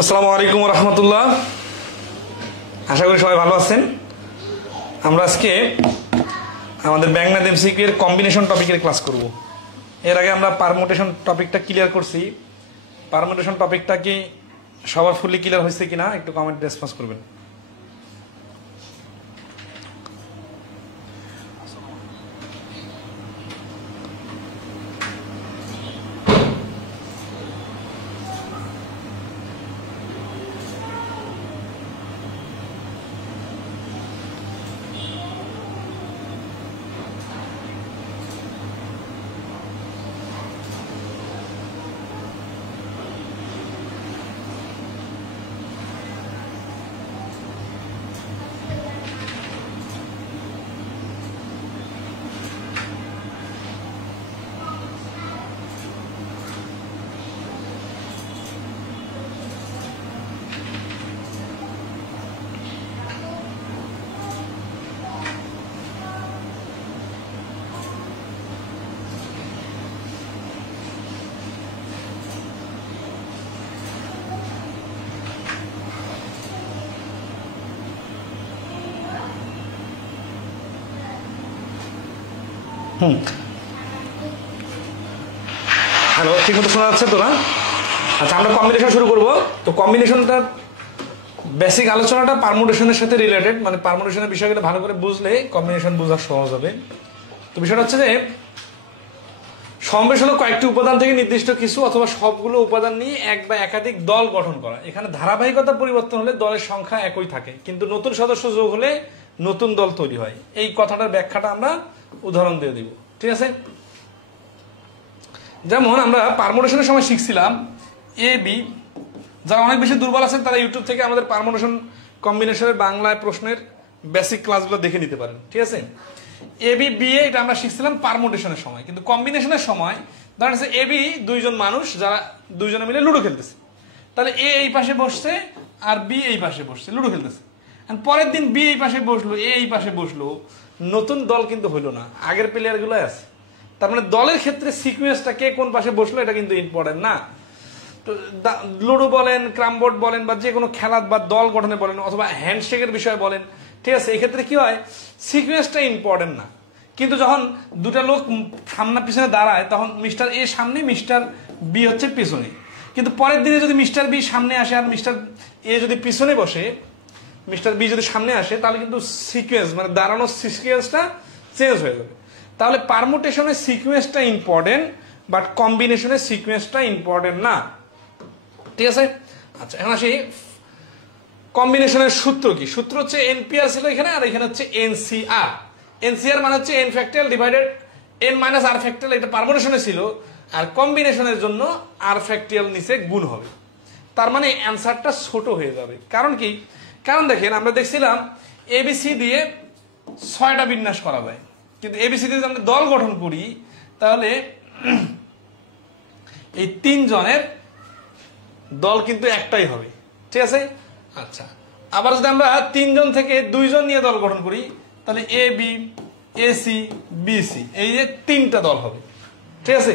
আসসালামু আলাইকুম রহমতুল্লাহ। আশা করি সবাই ভালো আছেন। আমরা আজকে আমাদের ব্যাংক ম্যাথ এমসিকিউ এর কম্বিনেশন টপিকের ক্লাস করব। এর আগে আমরা পারমুটেশন টপিকটা ক্লিয়ার করছি। পারমুটেশন টপিকটা কি সবার ফুললি ক্লিয়ার হয়েছে কিনা একটু কমেন্ট রেসপন্স করবেন। হ্যালো, ঠিক মতো শোনা যাচ্ছে তো না? আচ্ছা, আমরা কম্বিনেশন শুরু করব। তো কম্বিনেশনটা বেসিক আলোচনাটা পারমুটেশনের সাথে রিলেটেড, মানে পারমুটেশনের বিষয়গুলো ভালো করে বুঝলে কম্বিনেশন বোঝা সহজ হবে। তো বিষয়টা হচ্ছে যে সমাবেশ হলো কয়েকটি উপাদান থেকে নির্দিষ্ট কিছু অথবা সবগুলো উপাদান নিয়ে এক বা একাধিক দল গঠন করা। এখানে ধারাবাহিকতা পরিবর্তন হলে দলের সংখ্যা একই থাকে, কিন্তু নতুন সদস্য যোগ হলে নতুন দল তৈরি হয়। এই কথাটার ব্যাখ্যাটা আমরা উদাহরণ দিয়ে দিব, ঠিক আছে? যেমন আমরা পারমুটেশনের সময় শিখছিলাম এ বি। যারা অনেক বেশি দুর্বল আছেন তারা ইউটিউব থেকে আমাদের পারমুটেশন কম্বিনেশনের বাংলায় প্রশ্নের বেসিক ক্লাসগুলো দেখে নিতে পারেন, ঠিক আছে? এ বি বি এ এটা আমরা শিখছিলাম পারমুটেশনের সময়, কিন্তু কম্বিনেশনের সময় ধরেন হচ্ছে এ বি দুইজন মানুষ যারা দুইজনে মিলে লুডো খেলতেছে। তাহলে এ এই পাশে বসছে আর বি এই পাশে বসছে, লুডো খেলতেছে। পরের দিন বি এই পাশে বসলো, এ এই পাশে বসলো, নতুন দল কিন্তু হইলো না, আগের প্লেয়ার গুলো আছে। তার মানে দলের ক্ষেত্রে সিকুয়েন্সটা কে কোন পাশে বসলো এটা কিন্তু ইম্পর্টেন্ট না। তো লুডো বলেন, ক্রামবোর্ড বলেন, বা যে কোনো খেলা বা দল গঠনে বলেন অথবা হ্যান্ডশেকের বিষয়ে বলেন, ঠিক আছে? এই ক্ষেত্রে কি হয়, সিকুয়েন্সটা ইম্পর্টেন্ট না। কিন্তু যখন দুটা লোক সামনা পিছনে দাঁড়ায় তখন মিস্টার এ সামনে, মিস্টার বি হচ্ছে পিছনে। কিন্তু পরের দিনে যদি মিস্টার বি সামনে আসে আর মিস্টার এ যদি পিছনে বসে, মিস্টার বি যদি সামনে আসে, তাহলে কিন্তু সিকুয়েন্স মানে দাঁড়ানোর সিকুয়েন্সটা চেঞ্জ হয়ে যাবে। তাহলে পারমুটেশনের সিকুয়েন্সটা ইম্পর্টেন্ট, বাট কম্বিনেশনের সিকুয়েন্সটা ইম্পর্টেন্ট না, ঠিক আছে? আচ্ছা, এখন আসি কম্বিনেশনের সূত্র কি। সূত্র হচ্ছে এনপিআর ছিল এখানে, আর এখানে হচ্ছে এনসিআর। এনসিআর মানে হচ্ছে N factorial divided N minus R factorial. এটা পারমুটেশনে ছিল, আর কম্বিনেশনের জন্য আর ফ্যাক্টরিয়াল নিচে গুণ হবে। তার মানে অ্যান্সারটা ছোট হয়ে যাবে। কারণ কি? কারণ দেখেন আমরা দেখছিলাম এবিসি দিয়ে 6টা বিন্যাস করা যায়, কিন্তু এবিসি দিয়ে যদি আমরা দল গঠন করি তাহলে এই 3 জনের দল কিন্তু একটাই হবে, ঠিক আছে? আচ্ছা, আবার যদি আমরা 3 জন থেকে 2 জন নিয়ে দল গঠন করি তাহলে এ বি, এসি, বিসি, এই যে 3টা দল হবে, ঠিক আছে?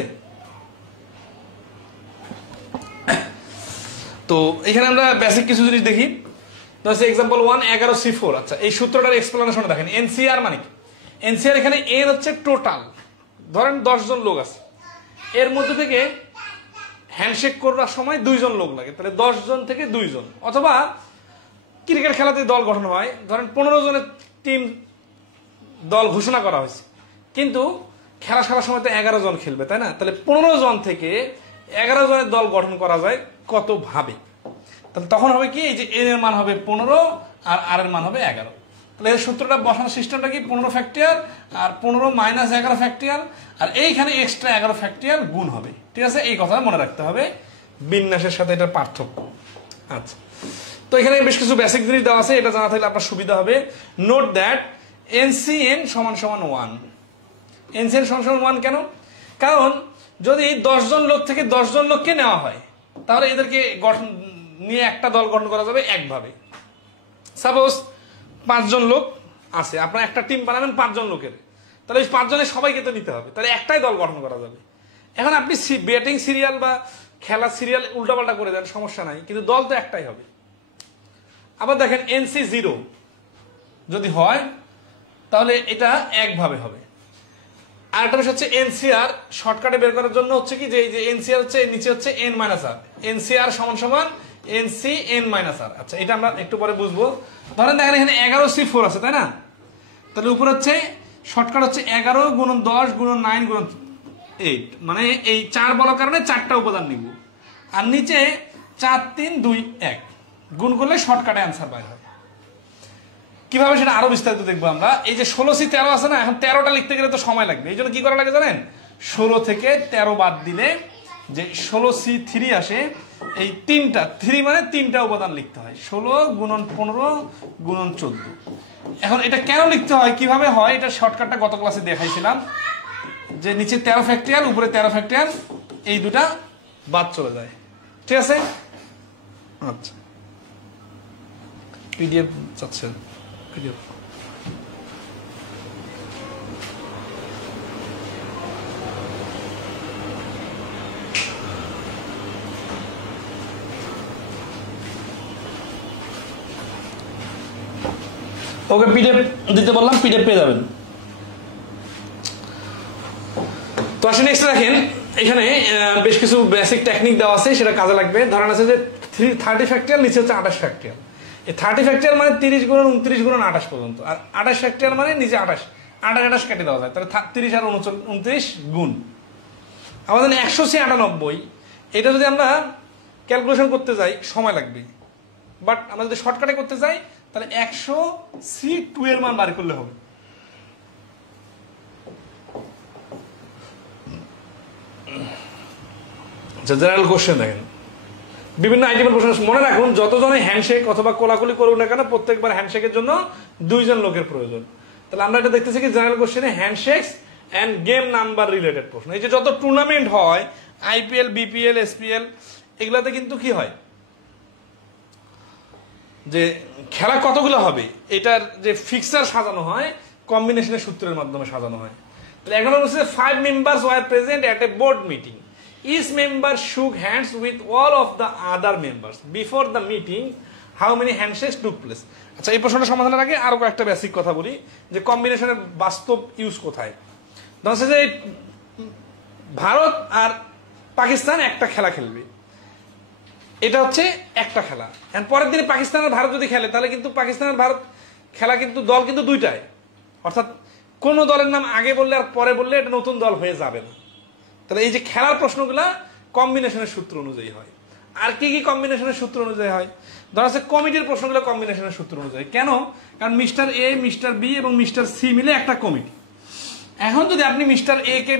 তো এখানে আমরা বেসিক কিছু জিনিস দেখি। Example 1 11C4। আচ্ছা, এই সূত্রটার এক্সপ্লেনেশন দেখেন। এনসিআর মানে কি? এনসিআর এখানে এন হচ্ছে টোটাল, ধরেন 10 জন লোক আছে, এর মধ্যে থেকে হ্যান্ডশেক করার সময় 2 জন লোক লাগে, তাহলে 10 জন থেকে 2 জন। অথবা ক্রিকেট খেলাতে দল গঠন হয়, ধরেন 15 জনের টিম দল ঘোষণা করা হয়েছে, কিন্তু খেলা খেলার সময় তো 11 জন খেলবে, তাই না? তাহলে 15 জন থেকে 11 জনের দল গঠন করা যায় কত ভাবে। তাহলে তখন হবে কি, এই যে এন এর মান হবে 15 আর আর এর মান হবে 11। তাহলে এই সূত্রটা বসানোর সিস্টেমটা কি, 15 ফ্যাক্টরিয়াল আর 15 মাইনাস 11 ফ্যাক্টরিয়াল, আর এইখানে এক্সট্রা 11 ফ্যাক্টরিয়াল গুণ হবে, ঠিক আছে? এই কথাটা মনে রাখতে হবে, বিন্যাসের সাথে এটার পার্থক্য। আচ্ছা, তো এখানে বেশ কিছু বেসিক জিনিস দেওয়া আছে, এটা জানা থাকলে আপনার সুবিধা হবে। নোট দ্যাট এনসিএন সমান সমান 1। এনসিএন সমান সমান 1 কেন? কারণ যদি 10 জন লোক থেকে 10 জন লোককে নেওয়া হয় তাহলে এদেরকে গঠন নিয়ে একটা দল গঠন করা যাবে একভাবে। সাপোজ 5 জন লোক আছে, আপনারা একটা টিম বানাবেন 5 জন লোকের, তাহলে ওই 5 জনের সবাইকে তো নিতে হবে, তাহলে একটাই দল গঠন করা যাবে। এখন আপনি ব্যাটিং সিরিয়াল বা খেলা সিরিয়াল উল্টাপাল্টা করে দেন, সমস্যা নাই, কিন্তু দল তো একটাই হবে। আবার দেখেন এনসি 0 যদি হয় তাহলে এটা একভাবে হবে। আর একটা বিষয় হচ্ছে এনসিআর শর্টকাটে বের করার জন্য হচ্ছে কি, যে এই যে এনসিআর হচ্ছে নিচে হচ্ছে n - r, এনসিআর সমান সমান এনসি n - r। আচ্ছা, এটা আমরা একটু পরে বুঝবো। ধরেন দেখেন এখানে 11C4 আছে, তাই না? তাহলে উপরে হচ্ছে শর্টকাট হচ্ছে 11 গুণন 10 গুণন 9 গুণন 8, মানে এই 4 বলার কারণে 4টা উপাদান নিব। আর নিচে 4 3 2 1 গুণ করলে শর্টকাটে অ্যান্সার বাইর হয়। কিভাবে সেটা আরো বিস্তারিত দেখবো আমরা। এই যে 16C13 আছে না, এখন 13টা লিখতে গেলে তো সময় লাগবে। এই জন্য কি করা লাগে জানেন? 16 থেকে 13 বাদ দিলে যে 16C3 আসে, এই 3 মানে 3টা উপাদান লিখতে হয়। 16 গুণন 15 গুণন 14। এখন এটা কেন লিখতে হয়, কিভাবে হয়, এটা শর্টকাটটা গত ক্লাসে দেখাইছিলাম, যে নিচে 13 ফ্যাক্টরিয়াল উপরে 13 ফ্যাক্টরিয়াল, এই দুটা বাদ চলে যায়। ঠিক আছে? আচ্ছা, পিডিএফ চাচ্ছেন? পিডিএফ ওকে, পিডিএফ দিতে বললাম, পিডিএফ পেয়ে যাবেন। তো আসলে নেক্সট দেখেন এখানে বেশ কিছু বেসিক টেকনিক দেওয়া আছে, সেটা কাজে লাগবে। ধরেন আছে যে 30 ফ্যাক্টরিয়াল, নিচে হচ্ছে 28 ফ্যাক্টরিয়াল। এই 30 ফ্যাক্টরিয়াল মানে 30 গুণন 29 গুণন 28 পর্যন্ত, আর 28 ফ্যাক্টরিয়াল মানে নিচে 28 কেটে দেওয়া যায়, তাহলে 30 আর 29 গুণ। আমাদের 100C98, এটা যদি আমরা ক্যালকুলেশন করতে যাই সময় লাগবে, বাট আমরা যদি শর্টকাটে করতে যাই তাহলে 100C2 এর মান বার করলে হবে। জেনারেল কোশ্চেন দেখেন, বিভিন্ন আইটেমের প্রশ্ন। মনে রাখুন, যতজনে হ্যান্ডশেক অথবা কোলাকুলি করুন না কেন, প্রত্যেকবার হ্যান্ডশেকের জন্য 2 জন লোকের প্রয়োজন। তাহলে আমরা এটা দেখতেছি কি, জেনারেল কোশ্চেনে হ্যান্ডশেকস এন্ড গেম নাম্বার রিলেটেড প্রশ্ন। এই যে যত টুর্নামেন্ট হয়, আইপিএল, বিপিএল, এসপিএল, এগুলাতে কিন্তু কি হয়, যে খেলা কতগুলো হবে এটার যে ফিক্সার সাজানো হয় কম্বিনেশনের সূত্রের মাধ্যমে সাজানো হয়। তাহলে এখন হচ্ছে 5 members were present at a board meeting. Each member shook hands with all of the other members. Before the meeting, how many handshakes took place? আচ্ছা, এই প্রশ্নটা সমাধানের আগে আরো কয়েকটা বেসিক কথা বলি, যে কম্বিনেশনের বাস্তব ইউজ কোথায়। ধরুন যে ভারত আর পাকিস্তান একটা খেলা খেলবে, এটা হচ্ছে একটা খেলা। পরের দিনে পাকিস্তান আর ভারত যদি খেলে, তাহলে কিন্তু পাকিস্তান আর ভারত খেলা কিন্তু দল কিন্তু দুইটাই, অর্থাৎ কোন দলের নাম আগে বললে আর পরে বললে এটা নতুন দল হয়ে যাবে না। তাহলে এই যে খেলার প্রশ্নগুলা কম্বিনেশনের সূত্র অনুযায়ী হয়। আর কি কি কম্বিনেশনের সূত্র অনুযায়ী হয়? ধরা হচ্ছে কমিটির প্রশ্নগুলো কম্বিনেশনের সূত্র অনুযায়ী। কেন? কারণ মিস্টার এ, মিস্টার বি এবং মিস্টার সি মিলে একটা কমিটি। এখন যদি আপনি মিস্টার এ কে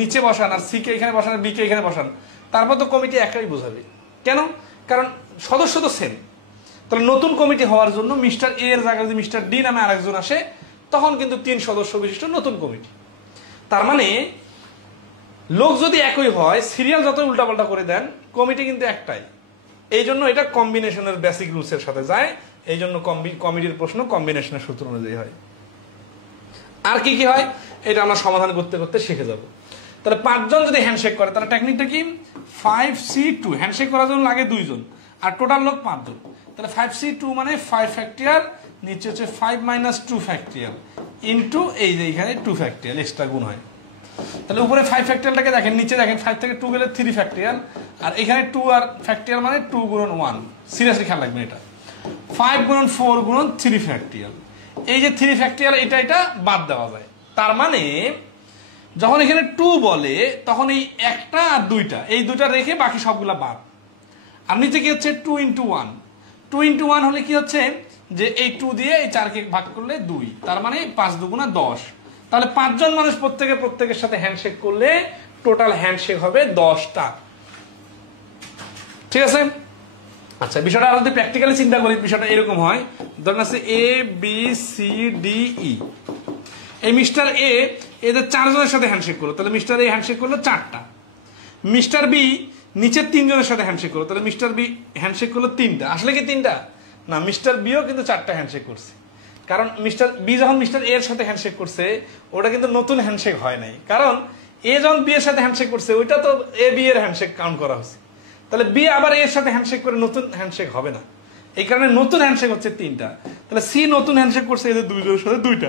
নিচে বসান আর সি কে এখানে বসান আর বি কে এখানে বসান, তারপর তো কমিটি একটাই বোঝাবে। কেন? কারণ সদস্য তো সেম। তাহলে নতুন কমিটি হওয়ার জন্য মিস্টার এ এর জায়গায় যদি মিস্টার ডি নামে আরেকজন আসে, তখন কিন্তু 3 সদস্য বিশিষ্ট নতুন কমিটি। তার মানে লোক যদি একই হয়, সিরিয়াল যত উল্টাপাল্টা করে দেন, কমিটি কিন্তু একটাই। এই জন্য এটা কম্বিনেশনের বেসিক রুলসের সাথে যায়। এই জন্য কমিটির প্রশ্ন কম্বিনেশনের সূত্র অনুযায়ী হয়। আর কি কি হয় এটা আমরা সমাধান করতে করতে শিখে যাব। তাহলে 5 জন যদি হ্যান্ডশেক করে, তাহলে টেকনিকটা কি? 5C2, হ্যান্ডশেক করার জন্য লাগে 2 জন, আর টোটাল লোক 5 জন। তাহলে 5C2 মানে 5 ফ্যাক্টরিয়াল, নিচে হচ্ছে 5 - 2 ফ্যাক্টরিয়াল ইন্টু এই যে এখানে 2 ফ্যাক্টরিয়াল এক্সট্রা গুণ হয়। তাহলে উপরে 5 ফ্যাক্টরিয়ালটাকে দেখেন, নিচে দেখেন 5 থেকে 2 গেলে 3 ফ্যাক্টরিয়াল, আর এখানে 2 আর ফ্যাক্টরিয়াল মানে 2 গুণন 1। সিরিয়াসলি খেয়াল রাখবেন, এটা 5 গুণন 4 গুণন 3 ফ্যাক্টরিয়াল। এই যে 3 ফ্যাক্টরিয়াল, এটা বাদ দেওয়া যায়। তার মানে যখন এখানে 2 বলে, তখন এই একটা আর দুইটা, এই দুইটা রেখে বাকি সবগুলা বাদ। আর নিচে কি হচ্ছে 2 × 1। 2 × 1 হলে কি হচ্ছে, যে এই 2 দিয়ে এই 4কে ভাগ করলে 2, তার মানে 5 × 2 = 10। তাহলে 5 জন মানুষ প্রত্যেকের সাথে হ্যান্ডশেক করলে টোটাল হ্যান্ডশেক হবে 10টা। ঠিক আছে? আচ্ছা, বিষয়টা আরো যদি প্র্যাকটিক্যালি চিন্তা করি, বিষয়টা এরকম হয়। ধরুন আছে ABCDE, এই মিস্টার এ এদের 4 জনের সাথে হ্যান্ডশেক করলো, তাহলে মিস্টার এ হ্যান্ডশেক করলো 4টা। মিস্টার বি নিচের 3 জনের সাথে হ্যান্ডশেক করলো, তাহলে মিস্টার বি হ্যান্ডশেক করলো 3টা। আসলে কি 3টা না, মিস্টার বিও কিন্তু 4টা হ্যান্ডশেক করছে। কারণ মিস্টার বি যখন মিস্টার এর সাথে হ্যান্ডশেক করছে, ওটা কিন্তু নতুন হ্যান্ডশেক হয় নাই। কারণ এ যখন বি এর সাথে হ্যান্ডশেক করছে, ওইটা তো এ বি এর হ্যান্ডশেক কাউন্ট করা হচ্ছে। তাহলে বি আবার এর সাথে হ্যান্ডশেক করে নতুন হ্যান্ডশেক হবে না, এই কারণে নতুন হ্যান্ডশেক হচ্ছে 3টা। তাহলে সি নতুন হ্যান্ডশেক করছে এদের দুইজনের সাথে 2টা,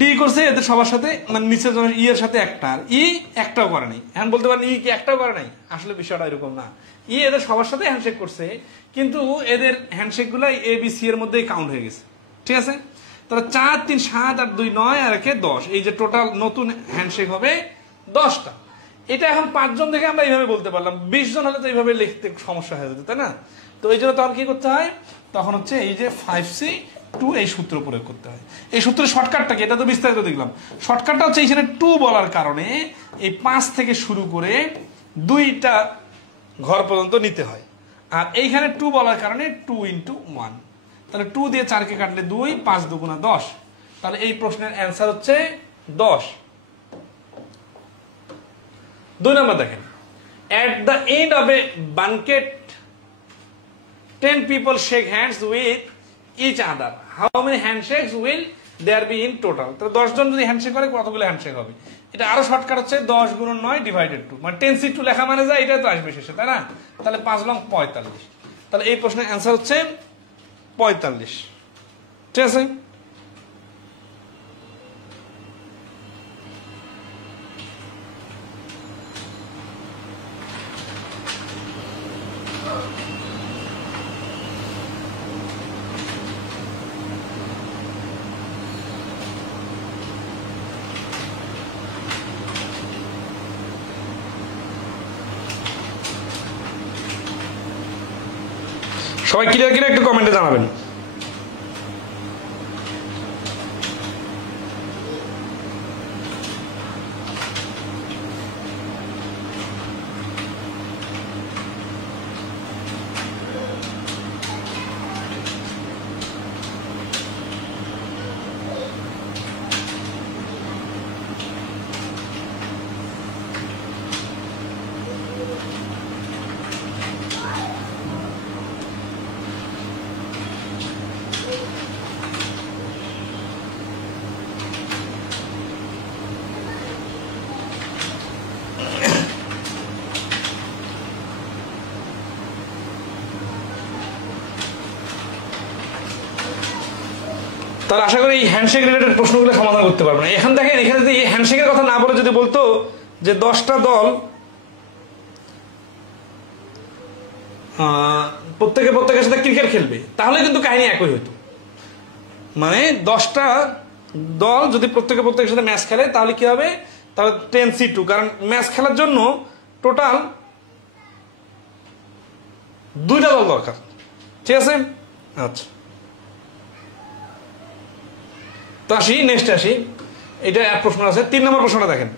ডি করছে এদের সবার সাথে মানে নিচের জনের ই এর সাথে একটা, আর ই একটাও করে নাই। এখন বলতে পারেন ই কি একটাও করে নাই, আসলে বিষয়টা এরকম না। ই এদের সবার সাথে হ্যান্ডশেক করছে, কিন্তু এদের হ্যান্ডশেক গুলো এ বি সি এর মধ্যেই কাউন্ট হয়ে গেছে, ঠিক আছে। তাহলে 4 3 7 আর 2 9 আর 1 10, এই যে টোটাল নতুন হ্যান্ডশেক হবে 10টা। এটা এখন 5 জন দেখে আমরা এইভাবে বলতে পারলাম, 20 জন হলে তো এইভাবে লিখতে সমস্যা হয়ে যেত, তাই না? তো এই জন্য তখন কি করতে হয়, তখন হচ্ছে এই যে 5C2 এই সূত্র প্রয়োগ করতে হয়। এই সূত্রের শর্টকাটটা কি, এটা তো বিস্তারিত দেখলাম। শর্টকাটটা হচ্ছে এইখানে 2 বলার কারণে এই 5 থেকে শুরু করে 2টা ঘর পর্যন্ত নিতে হয়, আর এইখানে 2 বলার কারণে 2 × 1। তাহলে 2 দিয়ে 4কে কাটলে 2, 5 2 × 10। তাহলে এই প্রশ্নের অ্যান্সার হচ্ছে 10। 2 নম্বর দেখেন, at the end of a banquet 10 people shake hands with each other, how many handshakes will there be in total? তো 10 জন যদি হ্যান্ডশেক করে কতগুলো হ্যান্ডশেক হবে? এটা আরো শর্টকাট হচ্ছে 10 × 9 / 2, মানে 10C2 লেখা মানে যায় এটা তো আসবে শেষে, তাই না? তাহলে 5 লং 45। তাহলে এই প্রশ্নের অ্যান্সার হচ্ছে 45, ঠিক আছে। সবাই ক্লিয়ার কিনা একটু কমেন্টে জানাবেন। তাহলে আশা করি এই হ্যান্ডশেক রিলেটেড প্রশ্নগুলো সমাধান করতে পারবো না। এখন দেখেন, এখানে যদি হ্যান্ডশেকের কথা না বলে যদি বলতো যে 10টা দল প্রত্যেকের সাথে ক্রিকেট খেলবে, তাহলে কিন্তু কাহিনী একই হতো। মানে 10টা দল যদি প্রত্যেকের সাথে ম্যাচ খেলে তাহলে কি হবে, তাহলে 10C2, কারণ ম্যাচ খেলার জন্য টোটাল 2টা দল দরকার, ঠিক আছে। আচ্ছা, তো আসি নেক্সট আসি, এটা এক প্রশ্ন আছে। 3 নম্বর প্রশ্নটা দেখেন,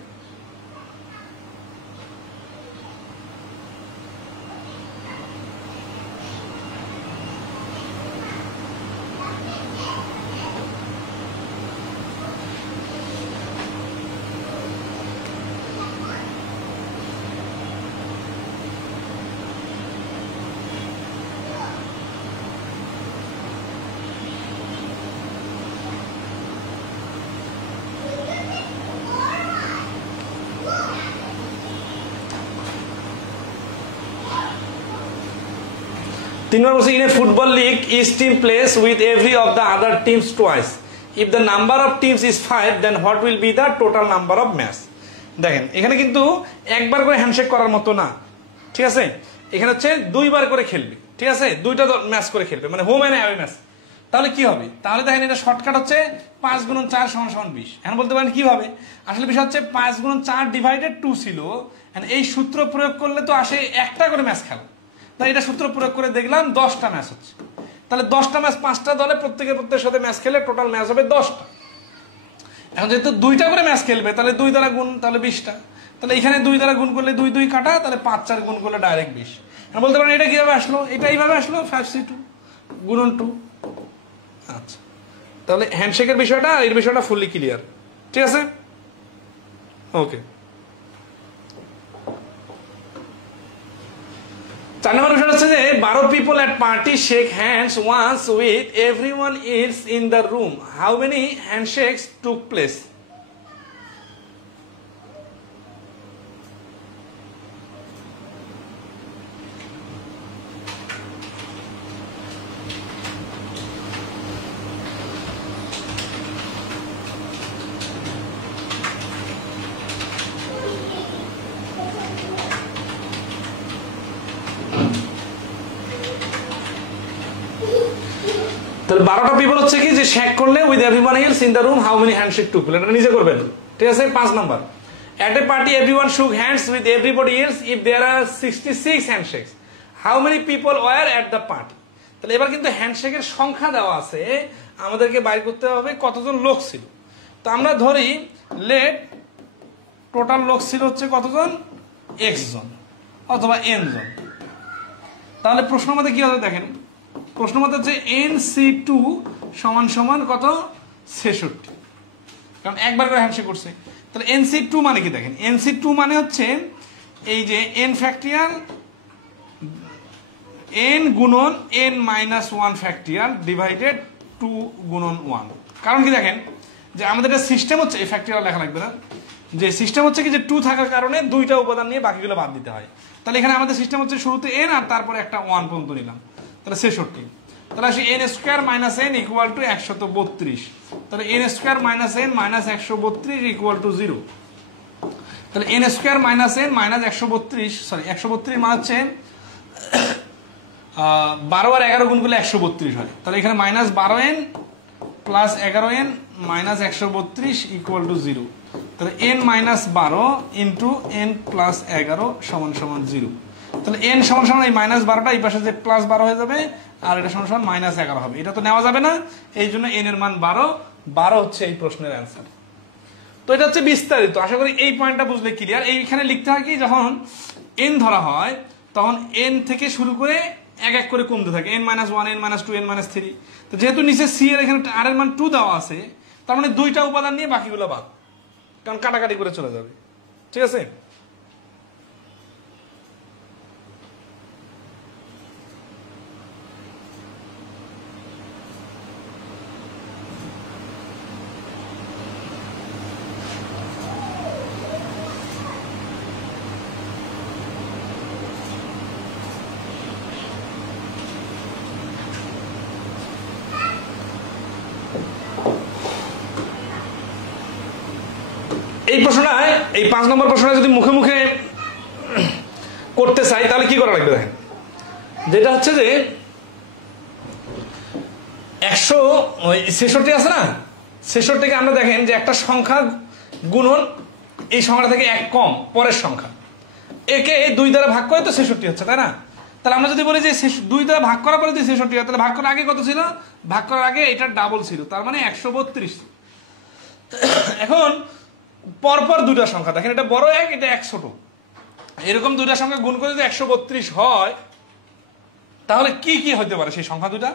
in a football league, each team plays with every of the other teams twice. If the number of teams is 5, then what will be the total number of match? দেখেন, এখানে কিন্তু একবার করে হ্যান্ডশেক করার মতো না, ঠিক আছে। এখানে হচ্ছে 2বার করে খেলবে, ঠিক আছে, 2টা ম্যাচ করে খেলবে, মানে হোম এন্ড অ্যাওয়ে ম্যাচ। তাহলে কি হবে, তাহলে দেখেন এটা শর্টকাট হচ্ছে 5 × 4 = 20। এখন বলতে পারেন কিভাবে, আসলে বিষয় হচ্ছে 5 × 4 / 2 ছিল, এই সূত্র প্রয়োগ করলে তো আসে একটা করে ম্যাচ খেলা। তাই এটা সূত্র প্রয়োগ করে দেখলাম 10টা ম্যাচ হচ্ছে। তাহলে 10টা ম্যাচ 5টা দলে প্রত্যেকের সাথে ম্যাচ খেলে টোটাল ম্যাচ হবে 10টা। এখন যেহেতু 2টা করে ম্যাচ খেলবে, তাহলে 2 দ্বারা গুণ, তাহলে 20টা। তাহলে এখানে 2 দ্বারা গুণ করলে 2 2 কাটা, তাহলে 5 4 গুণ করলে ডাইরেক্ট 20। এখন বলতে পারেন এটা কিভাবে আসলো, এটা এইভাবে আসলো 5C2 × 2। আচ্ছা, তাহলে হ্যান্ডশেকের বিষয়টা, এর বিষয়টা ফুললি ক্লিয়ার, ঠিক আছে, ওকে। 4 নম্বর বিষয় হচ্ছে যে 12 people at party shake hands once with everyone else in the room. How many handshakes took place? তাহলে 12টা পিপল হচ্ছে কি যে শেক করলে with everyone else in the room how many handshake took, এটা নিজে করবেন, ঠিক আছে। 5 number, at a party everyone shook hands with everybody else if there are 66 handshakes, how many people were at the party? তাহলে এবার কিন্তু হ্যান্ডশেকের সংখ্যা দেওয়া আছে, আমাদেরকে বাইর করতে হবে কতজন লোক ছিল। তো আমরা ধরি লেট টোটাল লোক ছিল হচ্ছে কতজন, x জন অথবা n জন। তাহলে প্রশ্ন মতে কি হবে দেখেন, প্রশ্ন মতে হচ্ছে NC2 সমান সমান কত, 66, কারণ একবার করে হ্যান্ডশেক করছে। তাহলে NC2 মানে কি দেখেন, NC2 মানে হচ্ছে এই যে n ফ্যাক্টরিয়াল n গুণন n মাইনাস 1 ফ্যাক্টরিয়াল ডিভাইডেড 2 গুণন 1। কারণ কি দেখেন যে আমাদের একটা সিস্টেম হচ্ছে, এই ফ্যাক্টরিয়াল লেখা লাগবে না, যে সিস্টেম হচ্ছে কি যে 2 থাকার কারণে দুইটা উপাদান নিয়ে বাকিগুলো বাদ দিতে হয়। তাহলে এখানে আমাদের সিস্টেম হচ্ছে শুরুতে n আর তারপরে একটা 1 পর্যন্ত নিলাম, তাহলে 66। তাহলে আসি n square minus n equal to 132। তাহলে n square minus n minus 132 equal to 0। তাহলে n square minus n minus 132, sorry 132 মানে হচ্ছে 12 আর 11 গুণ করলে 132 হয়। তাহলে এখানে minus 12n plus 11n minus 132 equal to 0। তাহলে n minus 12 into n plus 11 সমান সমান 0। তাহলে n সমান সমান এই মাইনাস 12টা এই পাশে যে প্লাস 12 হয়ে যাবে, আর এটা সমান সমান মাইনাস 11 হবে। এটা তো নেওয়া যাবে না, এই জন্য n এর মান 12 হচ্ছে এই প্রশ্নের অ্যান্সার। তো এটা হচ্ছে বিস্তারিত, আশা করি এই পয়েন্টটা বুঝলে ক্লিয়ার। এইখানে লিখতে হয় কি, যখন n ধরা হয় তখন n থেকে শুরু করে এক এক করে কমতে থাকে, n minus 1, n minus 2, n minus 3। তো যেহেতু নিচে c এর এখানে r এর মান 2 দেওয়া আছে, তার মানে দুইটা উপাদান নিয়ে বাকিগুলো বাদ, কারণ কাটাকাটি করে চলে যাবে, ঠিক আছে। এই প্রশ্নটা, এই 5 নম্বর প্রশ্নটা যদি মুখে মুখে করতে চাই তাহলে কি করা লাগবে দেখেন, যেটা হচ্ছে যে 166 আছে না, 66কে আমরা দেখেন যে একটা সংখ্যা গুণন এই সংখ্যাটা থেকে এক কম পরের সংখ্যা, একে 2 দ্বারা ভাগ করে তো 66 হচ্ছে, তাই না। তাহলে আমরা যদি বলি যে 2 দ্বারা ভাগ করার পরে যদি 66 হয়, তাহলে ভাগ করার আগে কত ছিল, ভাগ করার আগে এটা ডাবল ছিল, তার মানে 132। এখন পরপর দুইটা সংখ্যা দেখেন, এটা বড় এক, এটা এক ছোট, এরকম দুইটা সংখ্যা গুণ করে যদি 132 হয়, তাহলে কি কি হতে পারে সেই সংখ্যা দুটা,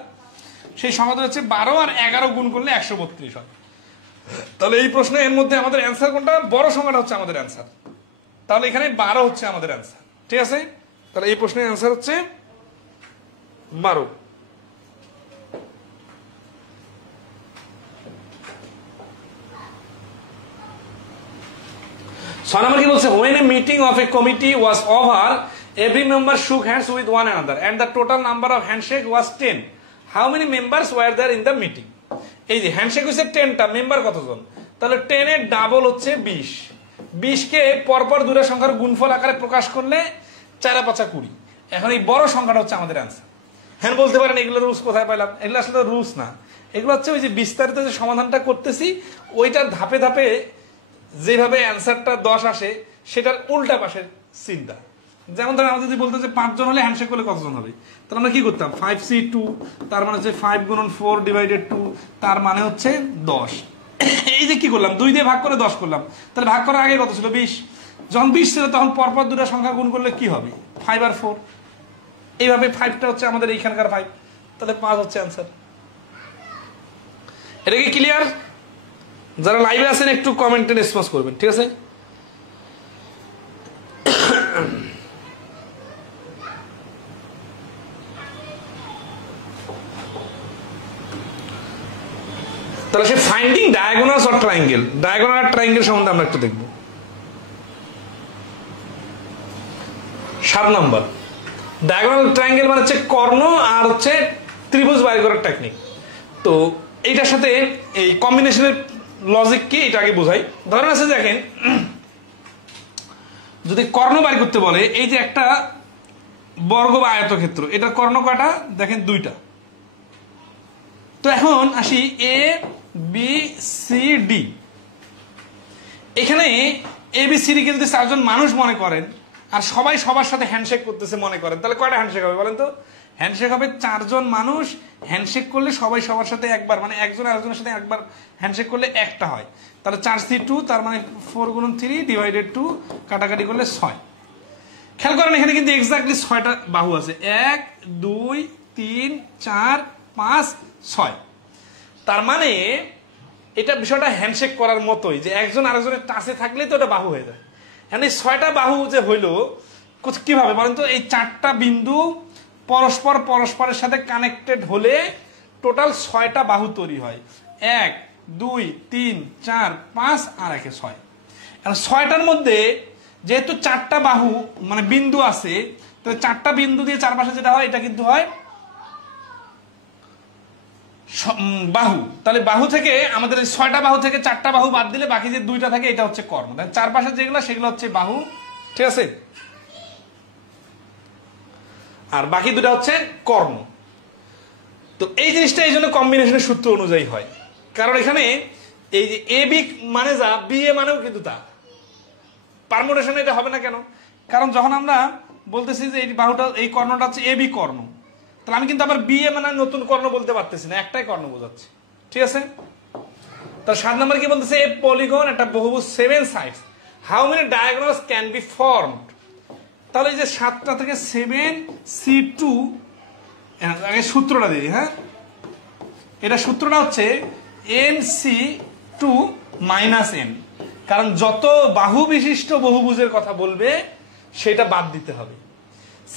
সেই সংখ্যা দুটো হচ্ছে 12 আর 11 গুণ করলে 132 হয়। তাহলে এই প্রশ্নে এর মধ্যে আমাদের অ্যান্সার কোনটা, বড় সংখ্যাটা হচ্ছে আমাদের অ্যান্সার, তাহলে এখানে 12 হচ্ছে আমাদের অ্যান্সার, ঠিক আছে। তাহলে এই প্রশ্নের অ্যান্সার হচ্ছে 12। Sonamar কি বলছে, when a meeting of a committee was over, every member shook hands with one another and the total number of handshake was 10. How many members were there in the meeting? এই যে handshake হচ্ছে 10টা, member কতজন, তাহলে 10 এর double হচ্ছে 20। 20 কে পরপর দুটো সংখ্যার গুণফল আকারে প্রকাশ করলে 4 আর 5 20। এখন এই বড় সংখ্যাটা হচ্ছে আমাদের অ্যান্সার। হ্যাঁ বলতে পারেন এগুলো রুলস কোথায় পাইলাম, এগুলো আসলে রুলস না, এগুলো হচ্ছে ওই যে বিস্তারিত যে সমাধানটা করতেছি ওইটার ধাপে ধাপে যেভাবে অ্যান্সারটা 10 আসে সেটার উল্টা পাশের চিন্তা। যেমন ধরেন আমরা যদি বলতে যে 5 জন হলে হ্যান্ডশেক করলে কতজন হবে, তাহলে আমরা কি করতাম, 5C2 তার মানে হচ্ছে 5 গুণন 4 ডিভাইডেড 2 তার মানে হচ্ছে 10। এই যে কি করলাম, 2 দিয়ে ভাগ করে 10 করলাম, তাহলে ভাগ করার আগে কত ছিল, 20। যখন 20 ছিল তখন পরপর দুটো সংখ্যা গুণ করলে কি হবে, 5 আর 4। এইভাবে 5টা হচ্ছে আমাদের এইখানকার 5, তাহলে 5 হচ্ছে অ্যান্সার। এটা কি ক্লিয়ার? যারা লাইভে আছেন একটু কমেন্টে রেসপন্স করবেন, ঠিক আছে। তাহলে সে finding diagonals or triangle, diagonal আর ট্রায়াঙ্গেল সম্বন্ধে আমরা একটু দেখব। 7 নম্বর, ডায়াগোনাল ট্রায়াঙ্গেল মানে হচ্ছে কর্ণ আর হচ্ছে ত্রিভুজ বাইর করার টেকনিক। তো এইটার সাথে এই কম্বিনেশনের লজিক কি এটা আগে বোঝাই। ধরেন আছে দেখেন, যদি কর্ণ বাইর করতে বলে, এই যে একটা বর্গ বা আয়তক্ষেত্র, এটা কর্ণ কয়টা দেখেন, 2টা। তো এখন আসি এ বি সি ডি। এখানে এ বি সি ডি কে যদি 4 জন মানুষ মনে করেন আর সবাই সবার সাথে হ্যান্ডশেক করতেছে মনে করেন, তাহলে কয়টা হ্যান্ডশেক হবে বলেন তো? হ্যান্ডশেক হবে 4 জন মানুষ হ্যান্ডশেক করলে সবাই সবার সাথে একবার, মানে একজন আরেকজনের সাথে একবার হ্যান্ডশেক করলে একটা হয়। তাহলে 4C2 তার মানে 4 × 3 ডিভাইডেড 2, কাটাকাটি করলে 6। খেয়াল করেন এখানে কিন্তু এক্স্যাক্টলি 6টা বাহু আছে, 1 2 3 4 5 6। তার মানে এটা বিষয়টা হ্যান্ডশেক করার মতোই, যে একজন আরেকজনের টাচে থাকলেই তো ওটা বাহু হয়ে যায়। এখন এই 6টা বাহু যে হইলো কিভাবে বলেন তো? এই 4টা বিন্দু পরস্পর পরস্পরের সাথে কানেক্টেড হলে টোটাল 6টা বাহু তৈরি হয়। 1 2 3 4 5 আর 1 6। এখন 6টার মধ্যে যেহেতু 4টা বাহু মানে বিন্দু আছে, তো 4টা বিন্দু দিয়ে চারপাশে যেটা হয় এটা কিন্তু হয় বাহু। তাহলে বাহু থেকে আমাদের 6টা বাহু থেকে 4টা বাহু বাদ দিলে বাকি যে 2টা থাকে এটা হচ্ছে কর্ণ। চারপাশে যেগুলো সেগুলো হচ্ছে বাহু, ঠিক আছে? আর বাকি 2টা হচ্ছে কর্ণ। তো এই জিনিসটা এই জন্য কম্বিনেশনের সূত্র অনুযায়ী হয়, কারণ এখানে এই যে এ বি মানে যা, বি এ মানেও কিন্তু তা। পারমুটেশনে এটা হবে না কেন? কারণ যখন আমরা বলতেছি যে এই বাহুটা, এই কর্ণটা হচ্ছে এ বি কর্ণ, তাহলে আমি কিন্তু আবার বি এ মানে নতুন কর্ণ বলতে পারতেছি না, একটাই কর্ণ বোঝাচ্ছে, ঠিক আছে? তার 7 নম্বর কি বলতেছে? এ পলিগন, একটা বহুভুজ 7 sides, how many diagonals can be formed. তাহলে এই যে 7টা থেকে 7C2, আগে সূত্রটা দিই, হ্যাঁ? এটা সূত্রটা হচ্ছে NC2 - n, কারণ যত বাহু বিশিষ্ট বহুভুজের কথা বলবে সেটা বাদ দিতে হবে।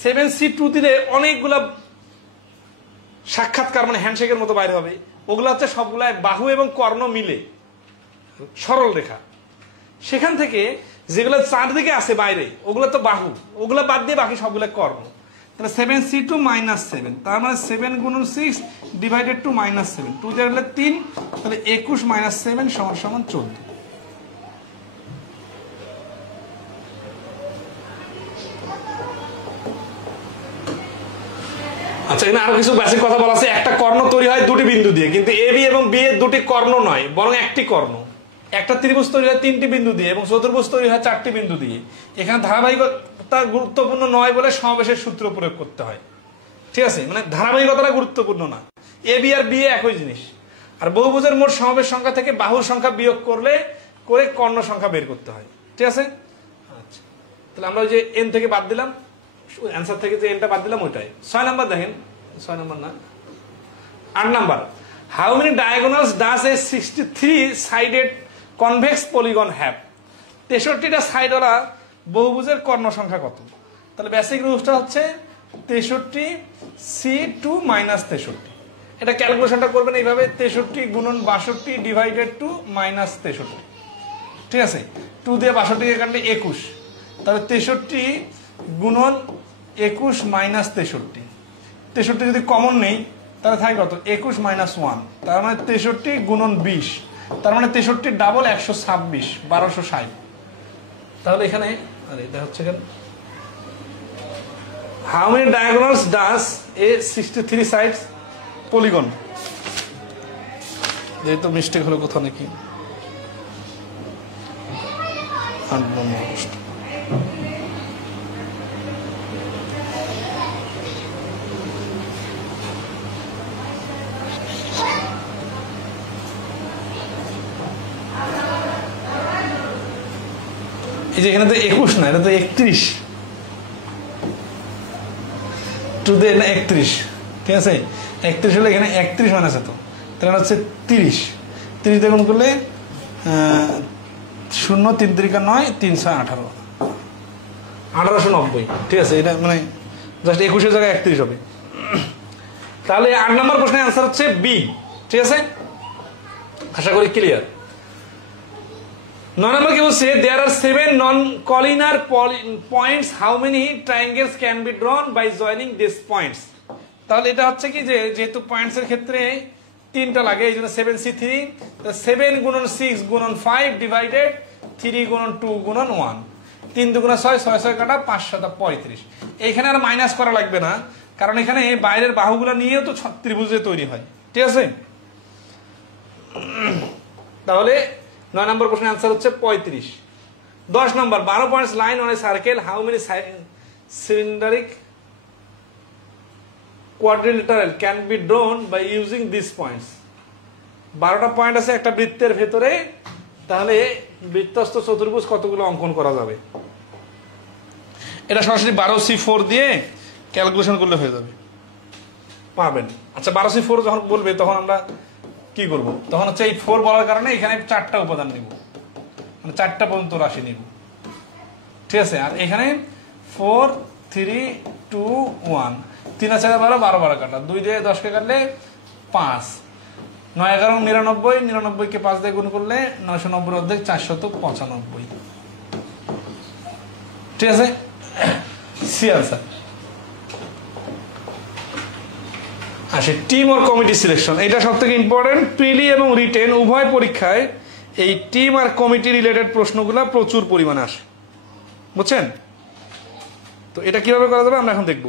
7C2 দিলে অনেকগুলা সাক্ষাৎকার মানে হ্যান্ডশেকের মতো বাইরে হবে, ওগুলো হচ্ছে সবগুলা বাহু এবং কর্ণ মিলে সরল রেখা। সেখান থেকে যেগুলো চারদিকে আছে বাইরে ওগুলো তো বাহু, ওগুলো বাদ দিয়ে বাকি সবগুলো কর্ণ। তাহলে 7C2 - 7, তার মানে 7 × 6 ডিভাইডেড 2 -7, 2 দিয়ে হলে 3, তাহলে 21 - 7 = 14। আচ্ছা, এখানে আরো কিছু বেসিক কথা বলা আছে। একটা কর্ণ তৈরি হয় 2টি বিন্দু দিয়ে, কিন্তু এ বি এবং বি এর 2টি কর্ণ নয়, বরং একটি কর্ণ। একটা ত্রিভুজ তৈরি হয় 3টি বিন্দু দিয়ে এবং চতুর্ভুজ তৈরি হয় 4টি বিন্দু দিয়ে। এখানে ধারাবাহিকতা গুরুত্বপূর্ণ নয় বলে সমাবেশের সূত্র প্রয়োগ করতে হয়, ঠিক আছে? মানে ধারাবাহিকতাটা গুরুত্বপূর্ণ না, A B R B A একই জিনিস। আর বহুভুজের মোট সমাবেশ সংখ্যা থেকে বাহুর সংখ্যা বিয়োগ করে কর্ণ সংখ্যা বের করতে হয়, ঠিক আছে? আচ্ছা, তাহলে আমরা ওই যে এন থেকে বাদ দিলাম, অ্যান্সার থেকে যে এনটা বাদ দিলাম ওইটাই। 6 নম্বর দেখেন, 6 নম্বর না, 8 নম্বর, how many diagonals does a 63 sided convex polygon have. 63টা সাইডওয়ালা বহুভুজের কর্ণ সংখ্যা কত? তাহলে বেসিক রুলসটা হচ্ছে 63C2 - 63। এটা ক্যালকুলেশনটা করবেন এইভাবে, 63 × 62 ডিভাইডেড 2 -63, ঠিক আছে? 2 দিয়ে 62 কে কাটলে 21, তাহলে 63 × 21 - 63। 63 যদি কমন নেই তাহলে থাকে কত? 21 - 1, তার মানে 63 × 20, তার মানে 63 ডাবল 126, 1260। তাহলে এখানে আরে এটা হচ্ছে কেন, how many diagonals does a 63 sides polygon. যেহেতু মিস্টেক হলো কোথাও নাকি, 8 নম্বর প্রশ্ন। এই যে এখানে তো 21 না, এটা তো 31, 2 দিয়ে 31, ঠিক আছে? 31 হলে এখানে 31 মান আছে, তো তাহলে হচ্ছে 30 দিয়ে গুণ করলে 0 3 3 9 3 6 18, 1890, ঠিক আছে? এটা মানে জাস্ট 21 জায়গায় 31 হবে। তাহলে 8 নম্বর প্রশ্নের অ্যান্সার হচ্ছে বি, ঠিক আছে? আশা করি ক্লিয়ার। 9 নম্বর কি বলছে? There are 7 non collinear points, how many triangles can be drawn by joining this points. তাহলে এটা হচ্ছে কি, যে যেহেতু পয়েন্টস এর ক্ষেত্রে 3টা লাগে, এই জন্য 7C3, 7 × 6 × 5 ডিভাইডেড 3 × 2 × 1, 3 2 × 6, 6 6 কাটা 5 7 35। এইখানে আর মাইনাস করা লাগবে না, কারণ এখানে বাইরের বাহুগুলো নিয়েও তো ত্রিভুজে তৈরি হয়, ঠিক আছে? তাহলে 9 নম্বর প্রশ্নের आंसर হচ্ছে 35। 10 নম্বর 12 points line on a circle, how many cylindric quadrilateral can be drawn by using these points। 12টা পয়েন্ট আছে একটা বৃত্তের ভেতরে, তাহলে বৃত্তস্থ চতুর্ভুজ কতগুলো অঙ্কন করা যাবে? এটা সরাসরি 12C4 দিয়ে ক্যালকুলেশন করলে হয়ে যাবে, পারবেন। আচ্ছা 12C4 যখন বলবে তখন আমরা কি করব? তখন হচ্ছে এই 4 বলার কারণে এখানে 4টা উপাদান নিব, মানে 4টা পর্যন্ত রাশি নিব, ঠিক আছে। আর এখানে 4 3 2 1 3 আছে 12 12 12 কাটা, 2 দিয়ে 10 কে কাটলে 5, 9 11 99, 99 কে 5 দিয়ে গুণ করলে 990 অর্ধেক 495, ঠিক আছে। C answer. আসে টিম অর কমিটি সিলেকশন, এটা সবথেকে ইম্পর্টেন্ট। প্রিলি এবং রিটেন উভয় পরীক্ষায় এই টিম আর কমিটি রিলেটেড প্রশ্নগুলো প্রচুর পরিমাণে আসে, বুঝছেন? তো এটা কিভাবে করা যাবে আমরা এখন দেখব।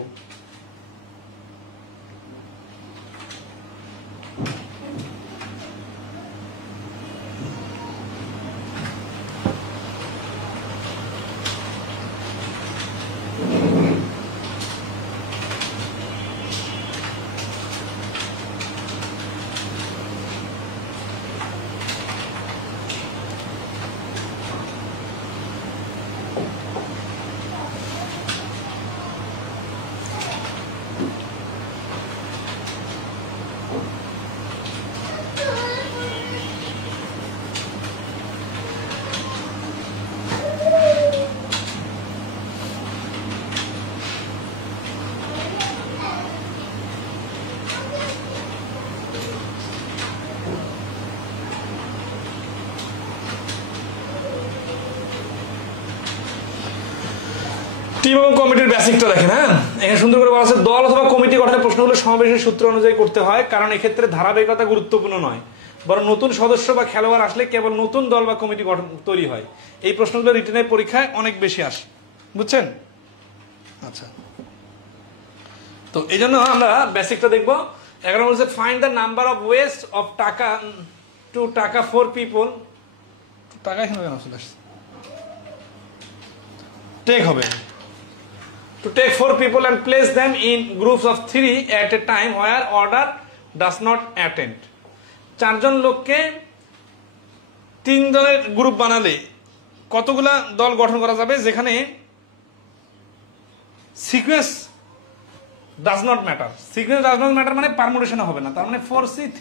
টিম এবং কমিটির বেসিকটা দেখেন। হ্যাঁ, এখানে সুন্দর করে বলা আছে দল অথবা কমিটি গঠনের প্রশ্নগুলো সমাবেশের সূত্র অনুযায়ী করতে হয়, কারণ এক্ষেত্রে ধারাবাহিকতা গুরুত্বপূর্ণ নয়, বরং নতুন সদস্য বা খেলোয়াড় আসলে কেবল নতুন দল বা কমিটি গঠন তৈরি হয়। এই প্রশ্নগুলো রিটেনের পরীক্ষায় অনেক বেশি আসে, বুঝছেন? আচ্ছা, তো এই জন্য আমরা বেসিকটা দেখবো। 11 বলছে find the number of ways of টাকা টু টাকা ফর পিপল। টাকা এখানে কেন চলে আসছে? টেক হবে। To take 4 people and place them in groups of 3 at a time where order does not attend। 4 জন লোককে 3 জনের গ্রুপ বানালে কতগুলা দল গঠন করা যাবে যেখানে sequence does not matter. Sequence does not matter মানে পারমুটেশন হবে না, তার মানে 4C3।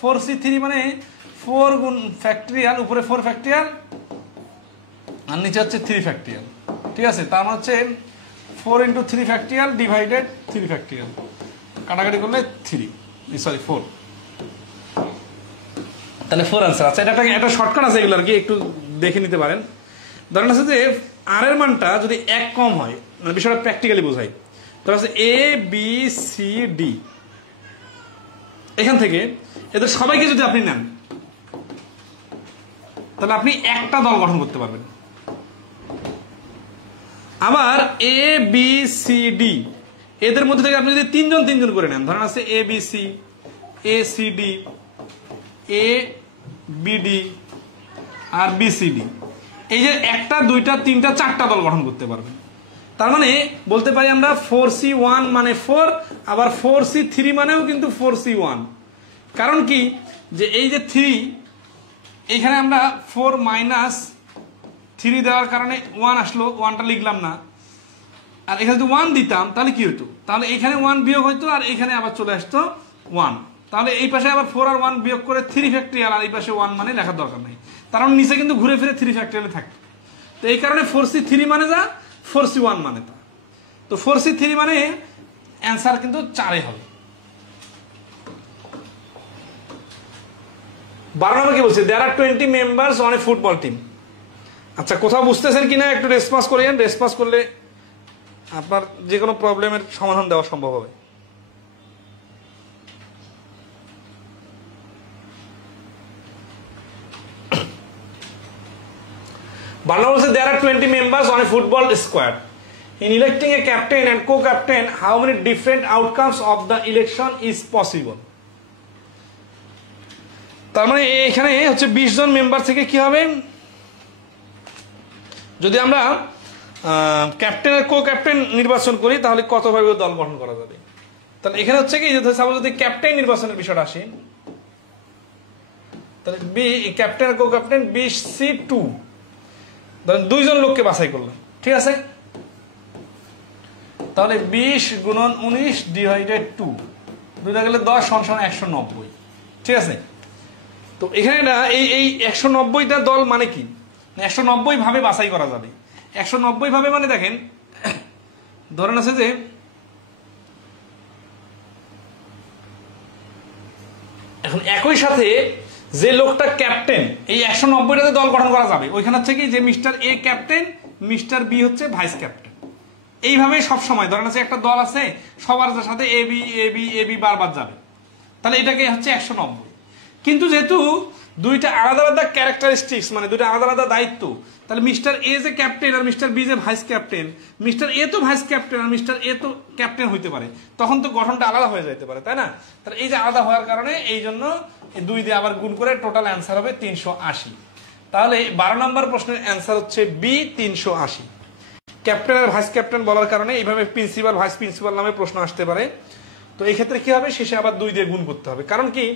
4C3 মানে 4 গুণ ফ্যাক্টরিয়াল, উপরে 4 ফ্যাক্টরিয়াল আর নিচে হচ্ছে 3 ফ্যাক্টরিয়াল, ঠিক আছে। তার মানে হচ্ছে 4 into 3 factorial divided 3 factorial, কাটাকাটি করলে 4, তাহলে 4 আনসার। আচ্ছা, এটা একটা শর্টকাট আছে, এগুলো আর কি একটু দেখে নিতে পারেন। ধরেন আছে যে আর এর মানটা যদি 1 কম হয়, মানে বিষয়টা প্র্যাকটিক্যালি বোঝাই। ধরেন আছে এ বি সি ডি, এখান থেকে এদের সবাইকে যদি আপনি নেন তাহলে আপনি একটা দল গঠন করতে পারবেন। আবার এ বি সি ডি এদের মধ্যে থেকে আপনি যদি 3 জন 3 জন করে নেন, ধরেন আছে A B C, A C D, A B D আর বি সি ডি, এই যে 1টা 2টা 3টা 4টা দল গঠন করতে পারবেন। তার মানে বলতে পারি আমরা 4C1 মানে 4, আবার 4C3 মানেও কিন্তু 4C1। কারণ কি, যে এই যে 3 এইখানে আমরা 4 মাইনাস 3 দেওয়ার কারণে 1 আসলো, 1টা লিখলাম না। আর এখানে যদি 1 দিতাম তাহলে কি হতো? তাহলে এখানে 1 বিয়োগ হইতো আর এখানে আবার চলে আসতো 1। তাহলে এই পাশে আবার 4 আর 1 বিয়োগ করে 3 ফ্যাক্টরিয়াল, আর এই পাশে 1 মানে লেখার দরকার নেই, কারণ নিচে কিন্তু ঘুরে ফিরে 3 ফ্যাক্টরিয়ালে থাকতো। তো এই কারণে 4C3 মানে যা, 4C1 মানে তা। তো 4C3 মানে অ্যান্সার কিন্তু 4 হবে। 12 নম্বর কি বলছে? There R 20 members on a football team. আচ্ছা, কোথাও বুঝতেছেন কিনা একটু রেসপন্স করেন। রেসপন্স করলে আপনার যে কোনো প্রবলেমের সমাধান দেওয়া সম্ভব হবে। বাংলা বলছে there are 20 members on a football squad. In electing a captain and co-captain, how many different outcomes of the election is possible? তার মানে এখানে হচ্ছে 20 জন মেম্বার থেকে কি হবে, যদি আমরা ক্যাপ্টেন আর কো ক্যাপ্টেন নির্বাচন করি তাহলে কতভাবে দল গঠন করা যাবে। তাহলে এখানে হচ্ছে কি, যদি ক্যাপ্টেন নির্বাচনের বিষয়টা আসে, তাহলে ক্যাপ্টেন আর কো ক্যাপ্টেন 20C2, ধরেন 2 জন লোককে বাছাই করলাম, ঠিক আছে। তাহলে 20 গুণন 19 ডিভাইডেড 2, 2টা গেলে 10 সমান 190, ঠিক আছে। তো এখানে না এই 190টা দল মানে কি, 190 ভাবে বাছাই করা যাবে। 190 ভাবে মানে দেখেন, ধরেন আছে যে এখন একই সাথে যে লোকটা ক্যাপ্টেন, এই 190টাতে দল গঠন করা যাবে। ওইখানে হচ্ছে কি যে mister A captain, mister B হচ্ছে ভাইস ক্যাপ্টেন, এইভাবে সব সময় ধরেন আছে একটা দল আছে সবার সাথে A B A B A B বারবার যাবে, তাহলে এটাকে হচ্ছে 190। কিন্তু যেহেতু দুইটা আলাদা আলাদা ক্যারেক্টারিস্টিক্স, মানে দুইটা আলাদা আলাদা দায়িত্ব, তাহলে মিস্টার এ যে ক্যাপ্টেন আর মিস্টার বি যে ভাইস ক্যাপ্টেন, মিস্টার এ তো ভাইস ক্যাপ্টেন আর মিস্টার এ তো ক্যাপ্টেন হইতে পারে, তখন তো গঠনটা আলাদা হয়ে যেতে পারে, তাই না। তাহলে এই যে আলাদা হওয়ার কারণে এই জন্য 2 দিয়ে আবার গুণ করে টোটাল অ্যান্সার হবে 380। তাহলে 12 নম্বর প্রশ্নের অ্যান্সার হচ্ছে বি, 380। ক্যাপ্টেন আর ভাইস ক্যাপ্টেন বলার কারণে এইভাবে প্রিন্সিপাল ভাইস প্রিন্সিপাল নামে প্রশ্ন আসতে পারে। তো এই ক্ষেত্রে কি হবে, শেষে আবার 2 দিয়ে গুণ করতে হবে। কারণ কি,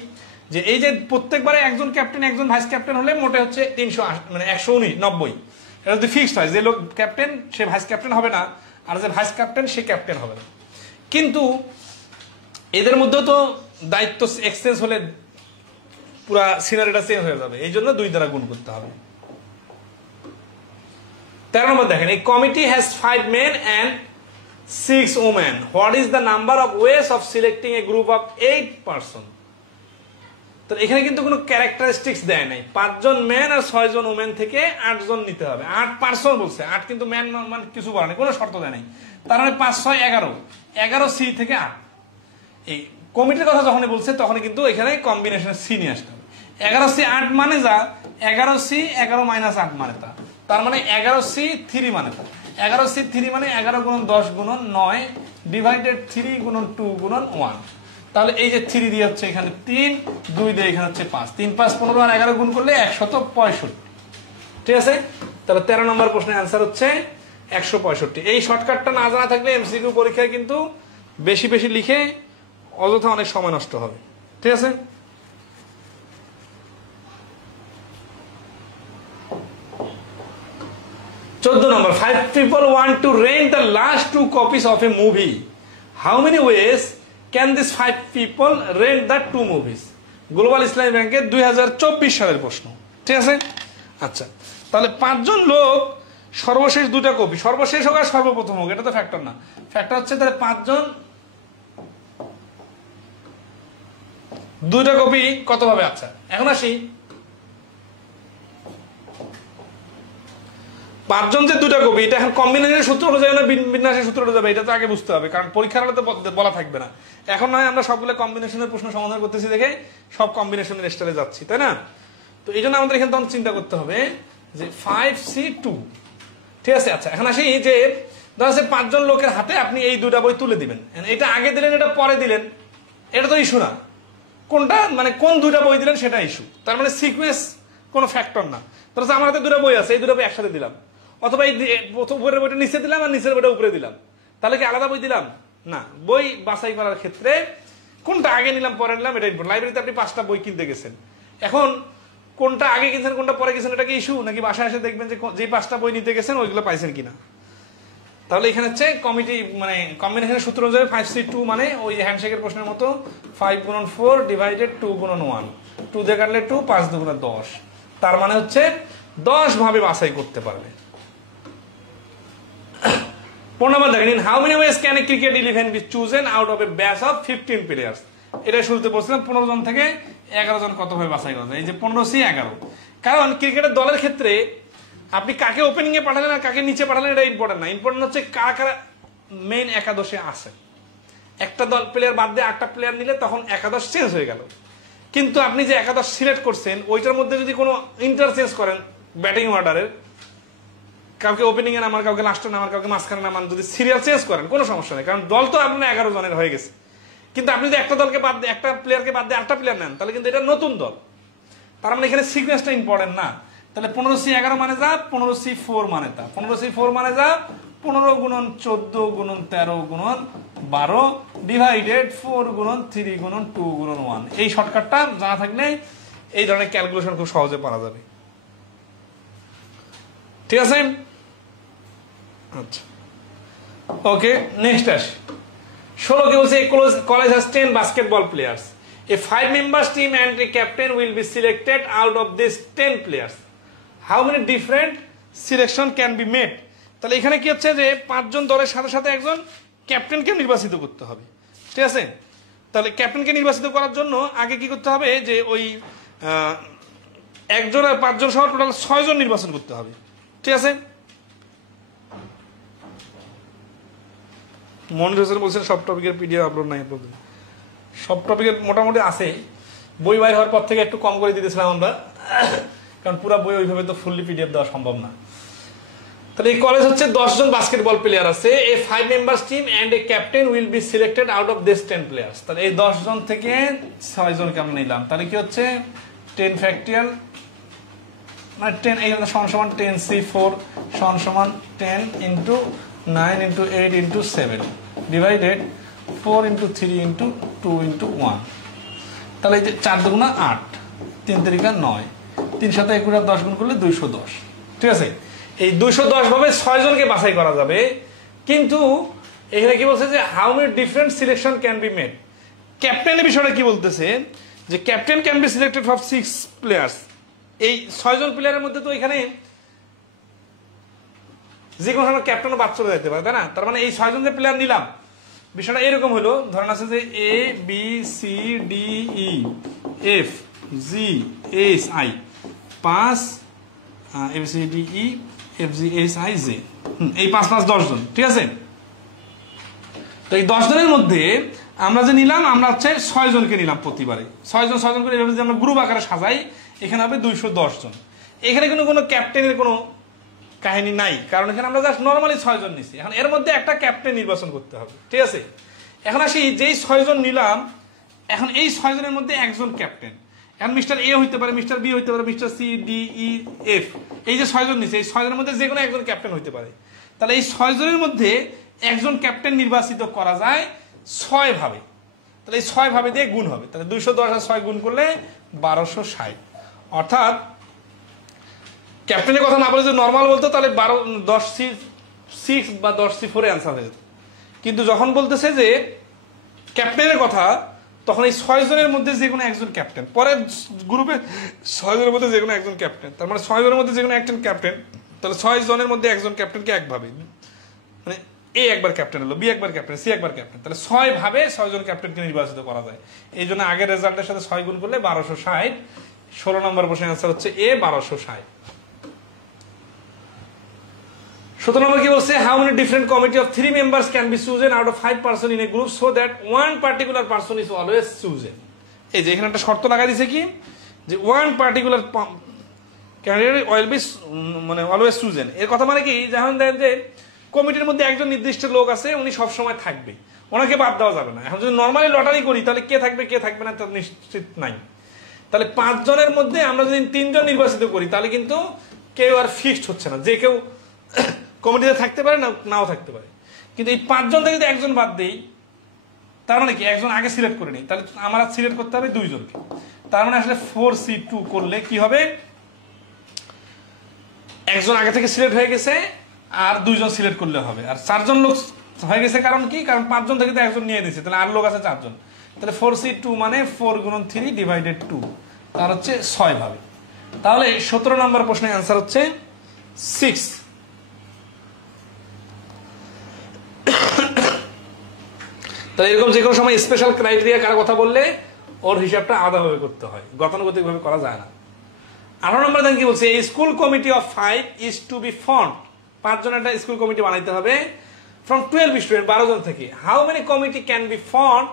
যে এই যে প্রত্যেকবারে একজন ক্যাপ্টেন একজন ভাইস ক্যাপ্টেন হলে মোটে হচ্ছে 380, মানে 190। এটা যদি ফিক্সড হয় যে লোক ক্যাপ্টেন সে ভাইস ক্যাপ্টেন হবে না, আর যে ভাইস ক্যাপ্টেন সে ক্যাপ্টেন হবে না। কিন্তু এদের মধ্যেও তো দায়িত্ব এক্সচেঞ্জ হলে পুরা সিনারিটা চেঞ্জ হয়ে যাবে, এই জন্য 2 দ্বারা গুণ করতে হবে। 13 নম্বর দেখেন, এই committee has 5 men and 6 women. What is the number of ways of selecting a group of 8 person? তো এখানে কিন্তু কোনো ক্যারেক্টারিস্টিক্স দেয় নাই। 5 জন ম্যান আর 6 জন ওমেন থেকে 8 জন নিতে হবে। 8 পার্সন বলছে, 8 কিন্তু ম্যান মানে কিছু বলা নেই, কোনো শর্ত দেয় নাই। তার মানে 5 6 11, 11C থেকে 8। এই কমিটির কথা যখন বলছে তখন কিন্তু এখানে কম্বিনেশন সি নিয়ে আসতে হবে। 11C 8 মানে যা, 11C 11 - 8 মানে তা, তার মানে 11C3 মানে তা। 11C3 মানে 11 গুণন 10 গুণন 9 ডিভাইডেড 3 গুণন 2 গুণন 1। তাহলে এই যে 3 দিয়ে হচ্ছে এখানে 3, 2 দিয়ে এখানে হচ্ছে 5, 3 5 15 আর 11 গুণ করলে 165, ঠিক আছে। তাহলে 13 নম্বর প্রশ্নের অ্যান্সার হচ্ছে 165। এই শর্টকাটটা না জানা থাকলে এমসিকিউ পরীক্ষায় কিন্তু বেশি বেশি লিখে অযথা অনেক সময় নষ্ট হবে, ঠিক আছে। চোদ্দ নম্বর, 5 people want to rent the last 2 copies of a movie. How many ways can these 5 people rent the 2 movies? Global ইসলামী ব্যাংকের 2024 সালের প্রশ্ন, ঠিক আছে। আচ্ছা, তাহলে 5 জন লোক সর্বশেষ 2টা কপি, সর্বশেষ হোক আর সর্বপ্রথম হোক এটা তো ফ্যাক্টর না, ফ্যাক্টর হচ্ছে তাহলে 5 জন 2টা কপি কত ভাবে। আচ্ছা, এখন আসি 5 জন যে 2টা কপি, এটা এখন কম্বিনেশনের সূত্র অনুযায়ী না বিন্যাসের সূত্র অনুযায়ী যাবে, এটা তো আগে বুঝতে হবে, কারণ পরীক্ষার হলে তো বলা থাকবে না। এখন নয় আমরা সবগুলো কম্বিনেশনের প্রশ্ন সমাধান করতেছি দেখে সব কম্বিনেশনের স্টাইলে যাচ্ছি, তাই না। তো এই জন্য আমাদের এখানে তখন চিন্তা করতে হবে যে 5C2, ঠিক আছে। আচ্ছা, এখন আসি যে ধরা আছে 5 জন লোকের হাতে আপনি এই 2টা বই তুলে দিবেন, এটা আগে দিলেন এটা পরে দিলেন, এটা তো ইস্যু না। কোনটা মানে কোন 2টা বই দিলেন সেটা ইস্যু, তার মানে সিকোয়েন্স কোনো ফ্যাক্টর না। ধরা আমার হাতে 2টা বই আছে, এই 2টা বই একসাথে দিলাম, অথবা এই উপরের বইটা নিচে দিলাম আর নিচের বইটা উপরে দিলাম, তাহলে কি আলাদা বই দিলাম না। বই বাছাই করার ক্ষেত্রে কোনটা আগে নিলাম পরে নিলাম এটা ইম্পর্টেন্ট। লাইব্রেরিতে আপনি 5টা বই কিনতে গেছেন, এখন কোনটা আগে কিনছেন কোনটা পরে গেছেন এটা কি ইস্যু, নাকি বাসায় এসে দেখবেন যে 5টা বই নিতে গেছেন ওইগুলো পাইছেন কিনা। তাহলে এখানে হচ্ছে কমিটি মানে কম্বিনেশনের সূত্র অনুযায়ী 5C2 মানে ওই হ্যান্ডশেকের প্রশ্নের মতো 5 গুণন 4 ডিভাইডেড 2 গুণন 1, 2 দিয়ে কাটলে 2, 5 2 10, তার মানে হচ্ছে 10 ভাবে বাছাই করতে পারবে। 15 নম্বর দেখেন, how many ways can a cricket 11 be chosen out of a batch of 15 players. এটা শুরুতে বলছিলাম 15 জন থেকে 11 জন কত ভাবে বাছাই করা যায়। এই যে 15C 11, কারণ ক্রিকেটের দলের ক্ষেত্রে আপনি কাকে ওপেনিং এ পাঠালেন আর কাকে নিচে পাঠালেন এটা ইম্পর্টেন্ট না, ইম্পর্টেন্ট হচ্ছে কারা কারা মেইন একাদশে আছে। একটা দল প্লেয়ার বাদ দিয়ে 8টা প্লেয়ার নিলে তখন একাদশ চেঞ্জ হয়ে গেল, কিন্তু আপনি যে একাদশ সিলেক্ট করছেন ওইটার মধ্যে যদি কোনো ইন্টারচেঞ্জ করেন ব্যাটিং অর্ডারের, কাউকে ওপেনিং এ নামান কাউকে লাস্টে নামান কাউকে মাঝখানে নামান, যদি সিরিয়াল চেঞ্জ করেন কোনো সমস্যা নেই, কারণ দল তো আপনার 11 জনের হয়ে গেছে। কিন্তু আপনি যদি একটা দলকে বাদ দিয়ে একটা প্লেয়ারকে বাদ দিয়ে 8টা প্লেয়ার নেন তাহলে কিন্তু এটা নতুন দল। তার মানে এখানে সিকোয়েন্সটা ইম্পর্টেন্ট না। তাহলে 15C11 মানে যা, 15C4 মানে তা, 15C4 মানে যা 15 গুণন 14 গুণন 13 গুণন 12 ডিভাইডেড 4 গুণন 3 গুণন 2 গুণন 1। এই শর্টকাটটা জানা থাকলে এই ধরনের ক্যালকুলেশন খুব সহজে পারা যাবে। ঠিক আছে, আচ্ছা ওকে নেক্সট আসি। 16 কে বলছে college has 10 basketball players. A 5 members team and a captain will be selected out of these 10 players. How many different selection can be made? তাহলে এখানে কি হচ্ছে যে 5 জন দলের সাথে সাথে একজন ক্যাপ্টেনকে নির্বাচিত করতে হবে। ঠিক আছে, তাহলে ক্যাপ্টেনকে নির্বাচিত করার জন্য আগে কি করতে হবে যে ওই একজন আর 5 জন সহ টোটাল 6 জন নির্বাচন করতে হবে। ঠিক আছে, মনির হোসেন বলছেন সব টপিকের পিডিএফ আপলোড নাই। সব টপিকের মোটামুটি আছে, বই বাইর হওয়ার পর থেকে একটু কম করে দিতেছিলাম আমরা, কারণ পুরো বই ওইভাবে তো ফুললি পিডিএফ দেওয়া সম্ভব না। তাহলে এই কলেজ হচ্ছে 10 জন বাস্কেটবল প্লেয়ার আছে, a 5 members team and a captain will be selected out of this 10 players. তাহলে এই 10 জন থেকে 6 জনকে আমরা নিলাম। তাহলে কি হচ্ছে 10 ফ্যাক্টরিয়াল মানে 10 এই সমান 10C4 সমান 10 into 9 into 8 into 7 divided 4 into 3 into 2 into 1। তাহলে এই যে 4 দুগুণা 8, 3 তিরিকা 9, 3 সাথে 21 আর 10 গুণ করলে 210। ঠিক আছে, এই 210 ভাবে 6 জনকে বাছাই করা যাবে। কিন্তু এখানে কি বলছে যে how many different selection can be made. ক্যাপ্টেনের বিষয়টা কি বলতেছে যে captain can be selected for 6 players. এই 6 জন প্লেয়ারের মধ্যে তো এখানে যে কোনো সময় ক্যাপ্টেনও বাদ চলে যেতে পারে, তাই না? তার মানে এই 6 জন যে প্লেয়ার নিলাম বিষয়টা এরকম হলো, ধরেন আছে যে A B C D E F G H I 5 A B C D E F G H I J, এই 5 5 10 জন। ঠিক আছে, তো এই 10 জনের মধ্যে আমরা যে নিলাম আমরা হচ্ছে 6 জনকে নিলাম প্রতিবারে। 6 জন করে এভাবে যদি আমরা গ্রুপ আকারে সাজাই এখানে হবে 210 জন। এখানে কোনো ক্যাপ্টেনের কোনো কাহিনী নাই, কারণ এখানে আমরা জাস্ট নরমালি 6 জন নিছি। এখন এর মধ্যে একটা ক্যাপ্টেন নির্বাচন করতে হবে। ঠিক আছে, এখন আসি যেই 6 জন নিলাম, এখন এই 6 জনের মধ্যে একজন ক্যাপ্টেন। এখন মিস্টার এ হইতে পারে, মিস্টার বি হইতে পারে, mister C D E F, এই যে 6 জন নিছে এই 6 জনের মধ্যে যে কোনো একজন ক্যাপ্টেন হইতে পারে। তাহলে এই 6 জনের মধ্যে একজন ক্যাপ্টেন নির্বাচিত করা যায় 6 ভাবে। তাহলে এই 6 ভাবে দিয়ে গুণ হবে, তাহলে 210 আর 6 গুণ করলে 1260। অর্থাৎ ক্যাপ্টেনের কথা না বলে যদি নর্মাল বলতো তাহলে 10C6 বা 10C4 অ্যান্সার হয়ে যেত। কিন্তু যখন বলতেছে যে ক্যাপ্টেনের কথা, তখন এই 6 জনের মধ্যে যে কোনো একজন ক্যাপ্টেন, পরের গ্রুপে 6 জনের মধ্যে যে কোনো একজন ক্যাপ্টেন, তার মানে 6 জনের মধ্যে যে কোনো একজন ক্যাপ্টেন। তাহলে 6 জনের মধ্যে একজন ক্যাপ্টেনকে একভাবে, মানে এ একবার ক্যাপ্টেন হলো, বি একবার ক্যাপ্টেন, সি একবার ক্যাপ্টেন, তাহলে 6 ভাবে 6 জন ক্যাপ্টেনকে নির্বাচিত করা যায়। এই জন্য আগের রেজাল্টের সাথে 6 গুণ করলে 1260। 16 নম্বর প্রশ্নের অ্যান্সার হচ্ছে এ 1260। 17 নম্বর কি বলছে, how many different committee of 3 members can be chosen out of 5 person in a group so that one particular person is always chosen. এই যে এখানে একটা শর্ত লাগাই দিছে কি, যে one particular candidate will be মানে অলওয়েজ চুজেন। এর কথা মানে কি, যখন দেখেন যে কমিটির মধ্যে একজন নির্দিষ্ট লোক আছে, উনি সব সময় থাকবে, ওনাকে বাদ দেওয়া যাবে না। এখন যদি নর্মালি লটারি করি তাহলে কে থাকবে কে থাকবে না তার নিশ্চিত নাই। তাহলে 5 জনের মধ্যে আমরা যদি 3 জন নির্বাচিত করি তাহলে কিন্তু কেউ আর ফিক্সড হচ্ছে না, যে কেউ কমিটিতে থাকতে পারে না, নাও থাকতে পারে। কিন্তু এই 5 জন থেকে যদি একজন বাদ দেই, তার মানে কি একজন আগে সিলেক্ট করে নিই, তাহলে আমার সিলেক্ট করতে হবে 2 জনকে। তার মানে আসলে 4C2 করলে কি হবে, একজন আগে থেকে সিলেক্ট হয়ে গেছে আর 2 জন সিলেক্ট করলে হবে। আর 4 জন লোক হয়ে গেছে কারণ কি, কারণ 5 জন থেকে তো একজন নিয়ে দিয়েছে, তাহলে আর লোক আছে 4 জন। তাহলে 4C2 মানে 4 গুণন 3 ডিভাইডেড 2, তার হচ্ছে 6 ভাবে। তাহলে 17 নম্বর প্রশ্নের অ্যান্সার হচ্ছে 6। তাহলে এরকম যে কোনো সময় স্পেশাল ক্রাইটেরিয়া কার কথা বললে ওর হিসাবটা আলাদাভাবে করতে হয়, গতানুগতিকভাবে করা যায় না। 18 নম্বর দেন কি বলছে, এই school committee of 5 is to be formed. 5 জনের একটা স্কুল কমিটি বানাইতে হবে ফ্রম 12 স্টুডেন্ট, 12 জন থেকে। How many committee can be formed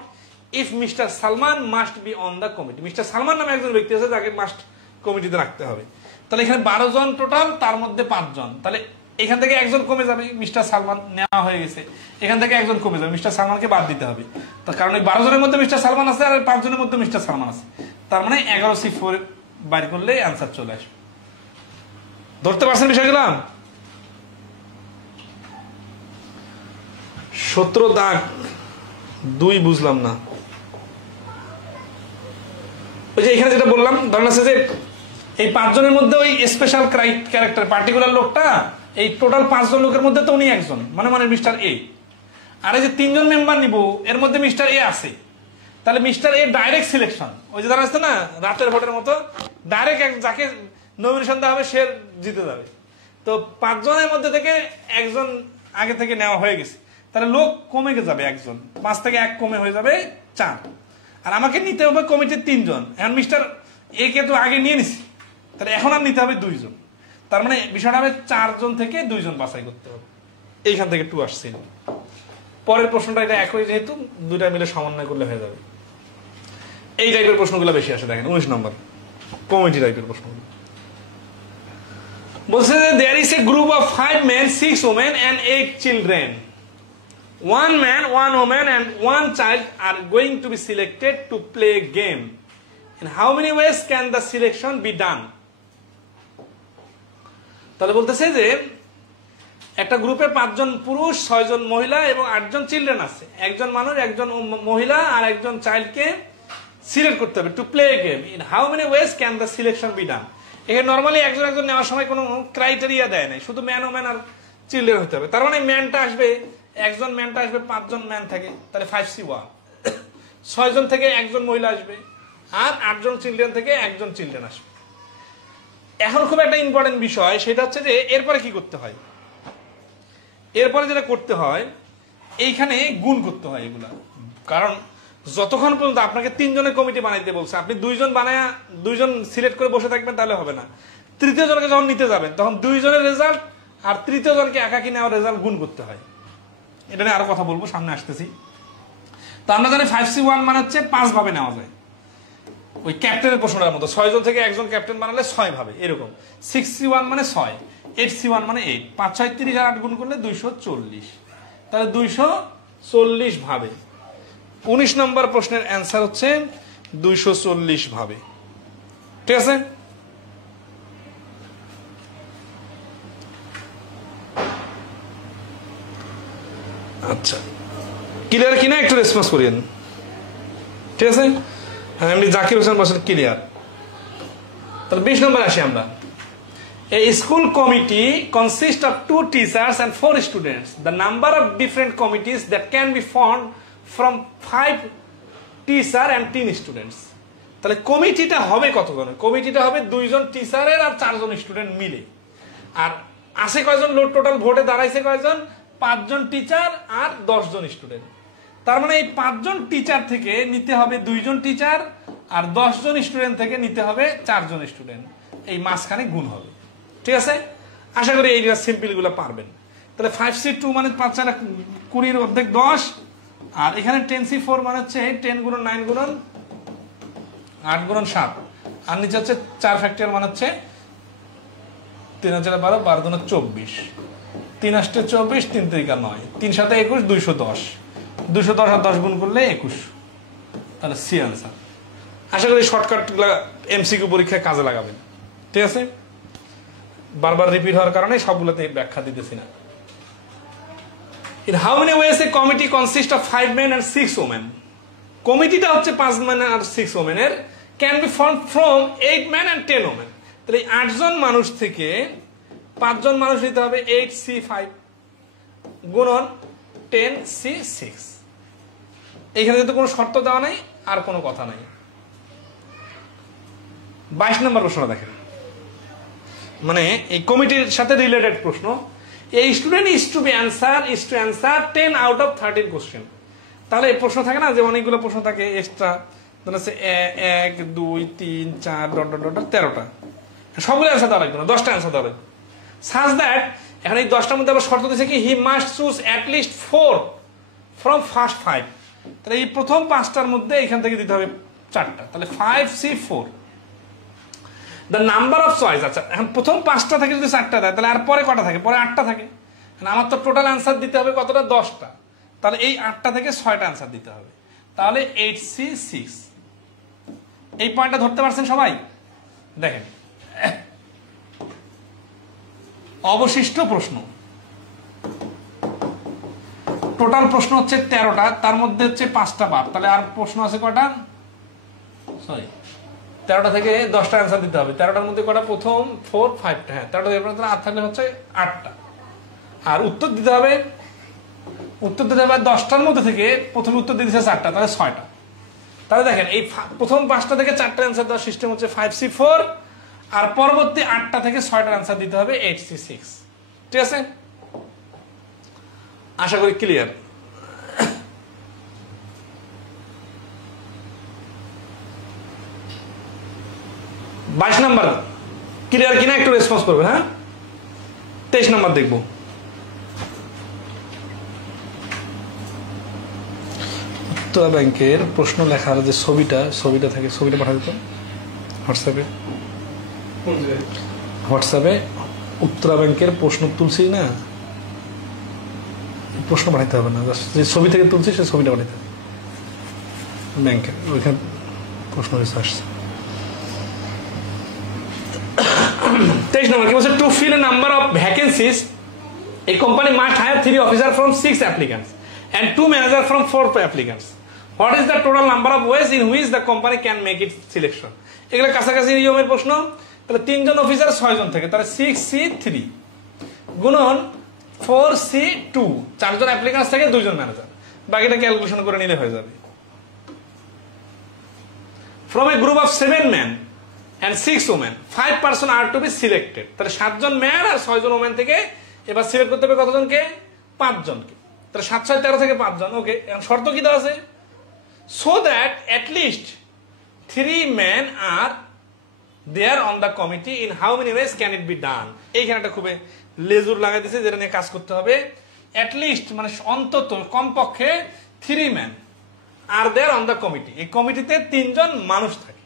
if mister Salman must be on the committee. Mister Salman নামে একজন ব্যক্তি আছে যাকে মাস্ট কমিটিতে রাখতে হবে। তাহলে এখানে 12 জন টোটাল, তার মধ্যে 5 জন, তাহলে এখান থেকে একজন কমে যাবে, মিস্টার সালমান নেওয়া হয়ে গেছে, এখান থেকে একজন কমে যাবে, মিস্টার সালমানকে বাদ দিতে হবে। তার কারণ ওই 12 জনের মধ্যে মিস্টার সালমান আছে আর 5 জনের মধ্যে মিস্টার সালমান আছে, তার মানে 11C4 বাইর করলে অ্যান্সার চলে আসবে। ধরতে পারছেন বিষয়গুলো? 17 দাগ 2 বুঝলাম না। ওই যে এখানে যেটা বললাম, ধরেন আছে যে এই 5 জনের মধ্যে ওই স্পেশাল ক্যারেক্টার পার্টিকুলার লোকটা, এই টোটাল 5 জন লোকের মধ্যে তো উনি একজন, মানে মিস্টার এ। আর এই যে 3 জন মেম্বার নিব, এর মধ্যে মিস্টার এ আছে, তাহলে মিস্টার এ ডাইরেক্ট সিলেকশন। ওই যে যারা আছে না রাতের ভোটের মতো, ডাইরেক্ট যাকে নমিনেশন দেওয়া হবে সে জিতে যাবে। তো 5 জনের মধ্যে থেকে একজন আগে থেকে নেওয়া হয়ে গেছে, তাহলে লোক কমে যাবে একজন, 5 থেকে 1 কমে হয়ে যাবে 4। আর আমাকে নিতে হবে কমিটির 3 জন। এখন মিস্টার এ কে তো আগে নিয়ে নিছি, তাহলে এখন আর নিতে হবে 2 জন। তার মানে বিষয়টা হবে 4 জন থেকে 2 জন বাছাই করতে হবে। এইখান থেকে 2 আসছে। পরের প্রশ্নটা এটা একই, যেহেতু দুটা মিলে সমন্বয় করলে হয়ে যাবে। এই টাইপের প্রশ্নগুলো বেশি আসে, দেখেন 19 নম্বর কমিটি টাইপের প্রশ্নগুলো। বলছে যে there is a group of 5 men, 6 women and 8 children. 1 man, 1 woman and 1 child are going to be selected to play a game. In how many ways can the selection be done? তাহলে বলতেছে যে একটা গ্রুপে 5 জন পুরুষ, 6 জন মহিলা এবং 8 জন children আছে। একজন মানুষ, একজন মহিলা আর একজন চাইল্ডকে সিলেক্ট করতে হবে to play a game. In how many ways can the selection be done? এখানে নর্মালি একজন নেওয়ার সময় কোনো ক্রাইটেরিয়া দেয় নাই, শুধু ম্যান, ওম্যান আর চিলড্রেন হতে হবে। তার মানে ম্যানটা আসবে, একজন ম্যানটা আসবে, 5 জন ম্যান থাকে, তাহলে 5C1। 6 জন থেকে একজন মহিলা আসবে, আর 8 জন চিলড্রেন থেকে একজন চিলড্রেন আসবে। এখন খুব একটা ইম্পর্টেন্ট বিষয়, সেটা হচ্ছে যে এরপরে কি করতে হয়। এরপরে যেটা করতে হয়, এইখানে গুণ করতে হয় এগুলা। কারণ যতক্ষণ পর্যন্ত আপনাকে 3 জনের কমিটি বানাইতে বলছে, আপনি 2 জন বানায় 2 জন সিলেক্ট করে বসে থাকবেন, তাহলে হবে না। তৃতীয় জনকে যখন নিতে যাবেন, তখন 2 জনের রেজাল্ট আর তৃতীয় জনকে একাকি নেওয়ার রেজাল্ট গুণ করতে হয়। এটা নিয়ে আরো কথা বলবো, সামনে আসতেছি। তো আমরা জানি 5C1 মানে হচ্ছে 5 ভাবে নেওয়া যায়, ওই ক্যাপ্টেনের প্রশ্নটার মতো। 6 জন থেকে একজন ক্যাপ্টেন বানালে 6 ভাবে এরকম। 6C1 মানে 6, 8C1 মানে 8, 5 6 30 আর 8 গুণ করলে 240, তাহলে 240 ভাবে। 19 নম্বর প্রশ্নের অ্যান্সার হচ্ছে 240 ভাবে। ঠিক আছে? আচ্ছা, ক্লিয়ার কিনা একটু রেসপন্স করিয়েন। ঠিক আছে, এমনি জাকির হোসেন বলছেন ক্লিয়ার। তাহলে 20 নম্বর আসি আমরা। A school committee consists of 2 teachers and 4 students. The number of different committees that can be formed from 5 teacher and 10 students. তাহলে কমিটিটা হবে কতজন? কমিটিটা হবে 2 জন টিচারের আর 4 জন স্টুডেন্ট মিলে। আর আছে কয়জন লোক টোটাল ভোটে দাঁড়াইছে কয়জন? 5 জন টিচার আর 10 জন স্টুডেন্ট। তার মানে এই 5 জন টিচার থেকে নিতে হবে 2 জন টিচার, আর 10 জন স্টুডেন্ট থেকে নিতে হবে 4 জন স্টুডেন্ট। এই মাঝখানে গুণ হবে। ঠিক আছে, আশা করি এই সিম্পল গুলো পারবেন। তাহলে 5C2 মানে 5 4 20 অর্ধেক 10, আর এখানে 10C4 মানে হচ্ছে 10 গুণন 9 গুণন 8 গুণন 7, আর নিচে হচ্ছে 4 ফ্যাক্টরিয়াল মানে হচ্ছে 3 × 4 12, 12 × 24, 3 × 8 24, 3 × 3 = 9, 3 × 7 21, 210, 210 আর 10 গুণ করলে 21। তাহলে সি আনসার। আশা করি শর্টকাট এমসিকিউ পরীক্ষায় কাজে লাগাবেন। ঠিক আছে, বারবার রিপিট হওয়ার কারণে সবগুলোতে ব্যাখ্যা দিতেছি না। In how many ways a committee consists of 5 men and 6 women? কমিটিটা হচ্ছে 5 men আর 6 women এর, can be formed from 8 men and 10 women. তাহলে 8 জন মানুষ থেকে 5 জন মানুষ নিতে হবে, 8C5 গুণন 10C6। এইখানে যেহেতু কোনো শর্ত দেওয়া নাই, আর কোনো কথা নাই। 22 নম্বর প্রশ্নটা দেখেন, মানে এই কমিটির সাথে রিলেটেড প্রশ্ন। এই student is to answer 10 out of 13 question. তাহলে এই প্রশ্ন থাকে না যে অনেকগুলো প্রশ্ন থাকে এক্সট্রা, ধরুন 1 2 3 4 13টা, সবগুলো অ্যান্সার দেওয়া লাগবে না, 10টা অ্যান্সার দেওয়া লাগবে। সাজ দ্যাট, এখন এই 10টার মধ্যে আবার শর্ত দিয়েছে কি, he must choose at least 4 from first 5। তাহলে এই প্রথম 5টার মধ্যে এখান থেকে দিতে হবে 4টা, তাহলে 5C4। The number of choice, আচ্ছা এখন প্রথম 5টা থেকে যদি 4টা দেয়, তাহলে আর পরে কটা থাকে? পরে 8টা থাকে। আমার তো টোটাল অ্যান্সার দিতে হবে কতটা? 10টা। তাহলে এই 8টা থেকে 6টা অ্যান্সার দিতে হবে, তাহলে 8C6। এই পয়েন্টটা ধরতে পারছেন সবাই? দেখেন অবশিষ্ট প্রশ্ন, টোটাল প্রশ্ন হচ্ছে 13টা, তার মধ্যে হচ্ছে 5টা পার্ট, তাহলে আর প্রশ্ন আছে কয়টা, সরি 13টা থেকে 10টা অ্যান্সার দিতে হবে। 13টার মধ্যে কয়টা, প্রথম 4 5টা, হ্যাঁ 13টা থেকে 8 থাকলে হচ্ছে 8টা। আর উত্তর দিতে হবে 10টার মধ্যে থেকে প্রথমে উত্তর দিতেছে 4টা, তাহলে 6টা। তাহলে দেখেন এই প্রথম 5টা থেকে 4টা অ্যান্সার দেওয়ার সিস্টেম হচ্ছে 5C4, আর পরবর্তী 8টা থেকে 6টার অ্যান্সার দিতে হবে 8C6। ঠিক আছে, আশা করি ক্লিয়ার। বাইশ নাম্বার ক্লিয়ার কিনা একটু রেসপন্স করবে। হ্যাঁ, 23 নাম্বার দেখবো। উত্তরা ব্যাংকের প্রশ্ন লেখার যে ছবিটা থাকে, ছবিটা পাঠা দিত হোয়াটসঅ্যাপে উত্তরা ব্যাংকের প্রশ্ন তুলছি না, প্রশ্ন পাঠাইতে হবে না, যে ছবি থেকে তুলছি সে ছবিটা পাঠাইতে হবে ব্যাংকের, ওইখানে প্রশ্ন আসছে। 23 নম্বর কি বলছে, to fill a number of vacancies a company must hire 3 officer from 6 applicants and 2 manager from 4 applicants. What is the total number of ways in which the company can make it selection. এগুলো কাছাকাছি নিয়মের প্রশ্ন। তাহলে 3 জন officer 6 জন থেকে, তাহলে 6C3 গুণন 4C2, 4 জন applicants থেকে 2 জন manager, বাকিটা ক্যালকুলেশন করে নিলে হয়ে যাবে। From a group of 7 men and 6 women 5 person are to be selected। তাহলে 7 জন ম্যান আর 6 জন ওমেন থেকে এবার সিলেক্ট করতে হবে কতজনকে, 5 জনকে। তাহলে 7 6 13 থেকে 5 জন। ওকে, এখন শর্ত কি দেওয়া আছে, so that at least 3 men are there on the committee in how many ways can it be done। এইখানে একটা খুবই লেজুর লাগাই দিয়েছে, যেটা নিয়ে কাজ করতে হবে। অ্যাট লিস্ট মানে অন্তত কমপক্ষে 3 men are there on the committee, এই কমিটিতে 3 জন মানুষ থাকে।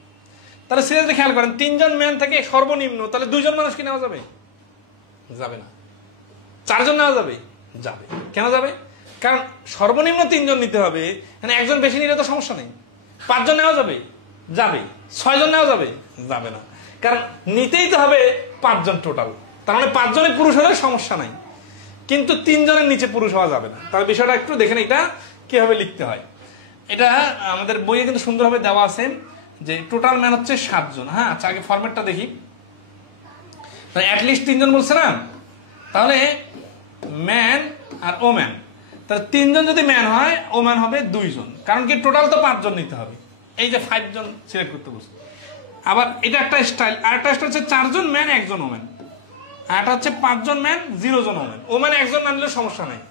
তাহলে সিরিয়াসলি খেয়াল করেন, 3 জন ম্যান থেকে সর্বনিম্ন, তাহলে 2 জন মানুষ কি নেওয়া যাবে, যাবে না। 4 জন নেওয়া যাবে, যাবে। কেন যাবে, কারণ সর্বনিম্ন 3 জন নিতে হবে, মানে একজন বেশি নিলে তো সমস্যা নেই। 5 জন নেওয়া যাবে, যাবে। 6 জন নেওয়া যাবে, যাবে না, কারণ নিতেই তো হবে 5 জন টোটাল। তার মানে 5 জনের পুরুষ হলে সমস্যা নাই, কিন্তু 3 জনের নিচে পুরুষ হওয়া যাবে না। তাহলে বিষয়টা একটু দেখেন এটা কিভাবে লিখতে হয়। এটা আমাদের বইয়ে কিন্তু সুন্দরভাবে দেওয়া আছে যে টোটাল ম্যান হচ্ছে 7 জন। হ্যাঁ, আচ্ছা আগে ফরম্যাটটা দেখি। অ্যাটলিস্ট 3 জন বলছে না, তাহলে ম্যান আর ওম্যান, তাহলে 3 জন যদি ম্যান হয়, ওম্যান হবে 2 জন, কারণ কি টোটাল তো 5 জন নিতে হবে। এই যে 5 জন সিলেক্ট করতে বলছে। আবার এটা একটা স্টাইল, আর একটা স্টাইল হচ্ছে 4 জন ম্যান 1 জন ওম্যান, আর এটা হচ্ছে 5 জন ম্যান 0 জন ওম্যান। ওম্যান 1 জন না নিলে সমস্যা নাই।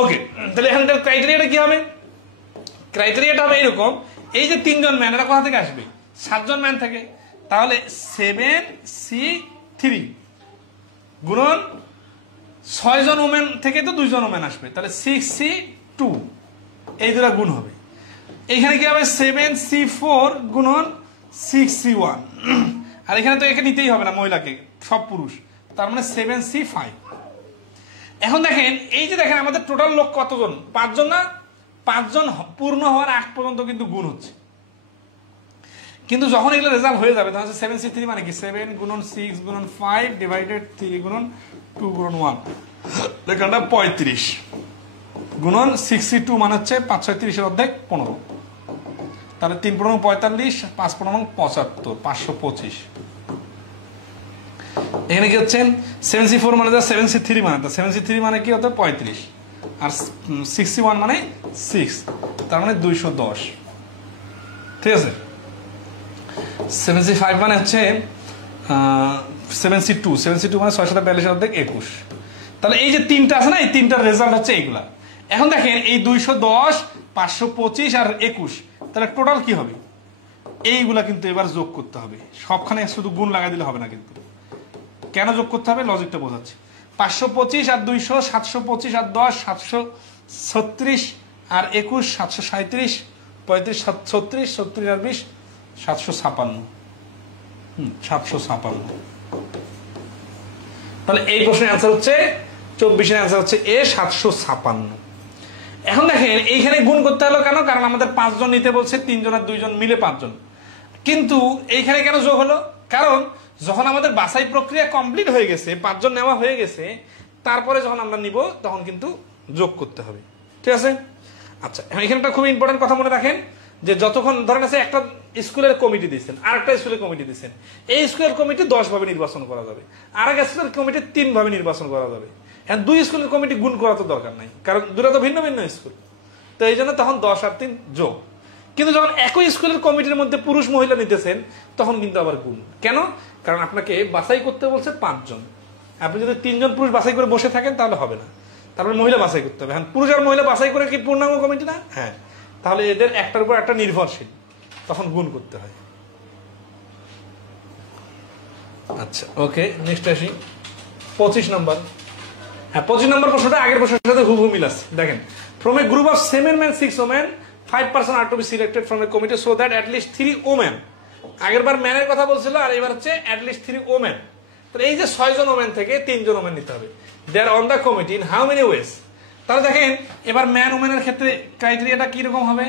ওকে, তাহলে এখানকার ক্রাইটেরিয়াটা কি হবে, ক্রাইটেরিয়াটা হবে এরকম, এই যে 3 জন ম্যান, এটা কোথা থেকে আসবে, 7 জন ম্যান থেকে, তাহলে 7C3 গুণন 6 জন ওমেন থেকে তো 2 জন ওমেন আসবে, তাহলে 6C2, এই দুটো গুণ হবে। এখানে কি হবে, 7C4 গুণন 6C1, আর এখানে তো একে নিতেই হবে না, মহিলাকে, সব পুরুষ, তার মানে 7C5। এখন দেখেন, এই যে দেখেন আমাদের টোটাল লোক কতজন, 5 জন না, 5 জন পূর্ণ হওয়ার আগ পর্যন্ত কিন্তু গুণ হচ্ছে। কিন্তু যখন এগুলো রেজাল্ট হয়ে যাবে, তখন 7C3 মানে কি, 7 গুণন 6 গুণন 5 ডিভাইডেড 3 গুণন 2 গুণন 1, এখানটা 35 গুণন 6C2 মানে হচ্ছে 5 6 30 এর অর্ধেক 15, তাহলে 3 15 45, 5 15 75, 525। এখানে কি হচ্ছে 7C4 মানে 7C3 মানে, 7C3 মানে কি হতো 35, আর 6C1 মানে 6, তার মানে 210। ঠিক আছে, 7C5 মানে হচ্ছে 7C2 মানে 6 42 অর্ধেক 21। তাহলে এই যে 3টা আছে না, এই 3টার রেজাল্ট হচ্ছে এইগুলা। এখন দেখেন এই 210, 525 আর 21, তাহলে টোটাল কি হবে, এইগুলা কিন্তু এবার যোগ করতে হবে। সবখানে শুধু গুণ লাগাই দিলে হবে না, কিন্তু কেন যোগ করতে হবে লজিকটা বোঝাচ্ছে। 525 আর 200, 725 আর 10, 736 আর 21, 737, 35 36, 36 আর 20, 756। 756। তাহলে এই প্রশ্নের অ্যান্সার হচ্ছে 24 এর অ্যান্সার হচ্ছে এ 756। এখন দেখেন এইখানে গুণ করতে হলো কেন, কারণ আমাদের 5 জন নিতে বলছে, 3 জন আর 2 জন মিলে 5 জন। কিন্তু এইখানে কেন যোগ হলো, কারণ যখন আমাদের বাছাই প্রক্রিয়া কমপ্লিট হয়ে গেছে, 5 জন নেওয়া হয়ে গেছে, তারপরে যখন আমরা নিব তখন কিন্তু যোগ করতে হবে, ঠিক আছে। আচ্ছা, এখানটা খুব ইম্পর্টেন্ট কথা মনে রাখেন, যে যতক্ষণ ধরেন আছে একটা স্কুলের কমিটি দিচ্ছেন, আর একটা স্কুলের কমিটি দিচ্ছেন, এই স্কুলের কমিটি 10 ভাবে নির্বাচন করা যাবে, আর এক স্কুলের কমিটি 3 ভাবে নির্বাচন করা যাবে। হ্যাঁ, 2 স্কুলের কমিটি গুণ করা তো দরকার নাই, কারণ দুটো তো ভিন্ন ভিন্ন স্কুল, তো এই জন্য তখন 10 আর 3 যোগ। কিন্তু যখন একই স্কুলের কমিটির মধ্যে পুরুষ মহিলা নিতেছেন, তখন কিন্তু আবার গুণ। কেন? কারণ আপনাকে বাছাই করতে বলছে 5 জন, আপনি যদি 3 জন পুরুষ বাছাই করে বসে থাকেন তাহলে হবে না, তারপরে মহিলা বাছাই করতে হবে। হ্যাঁ, পুরুষ আর মহিলা বাছাই করে কি পূর্ণাঙ্গ কমিটি না? হ্যাঁ, তাহলে এদের একটার উপর একটা নির্ভরশীল, তখন গুণ করতে হয়। আচ্ছা, ওকে, নেক্সট আসি 25 নম্বর। হ্যাঁ, 25 নম্বর প্রশ্নটা আগের প্রশ্নের সাথে হুবহু মিল আছে। দেখেন, from a group of 7 men 6 women 5% are to be selected from a committee so that at least 3 women, আগের বার ম্যানের কথা বলছিল, আর এবার হচ্ছে at least 3 women। তাহলে এই যে 6 জন ওমেন থেকে 3 জন ওমেন নিতে হবে। They are on the committee in how many ways. তাহলে দেখেন এবার ম্যান ওমেনের ক্ষেত্রে ক্রাইটেরিয়াটা কিরকম হবে,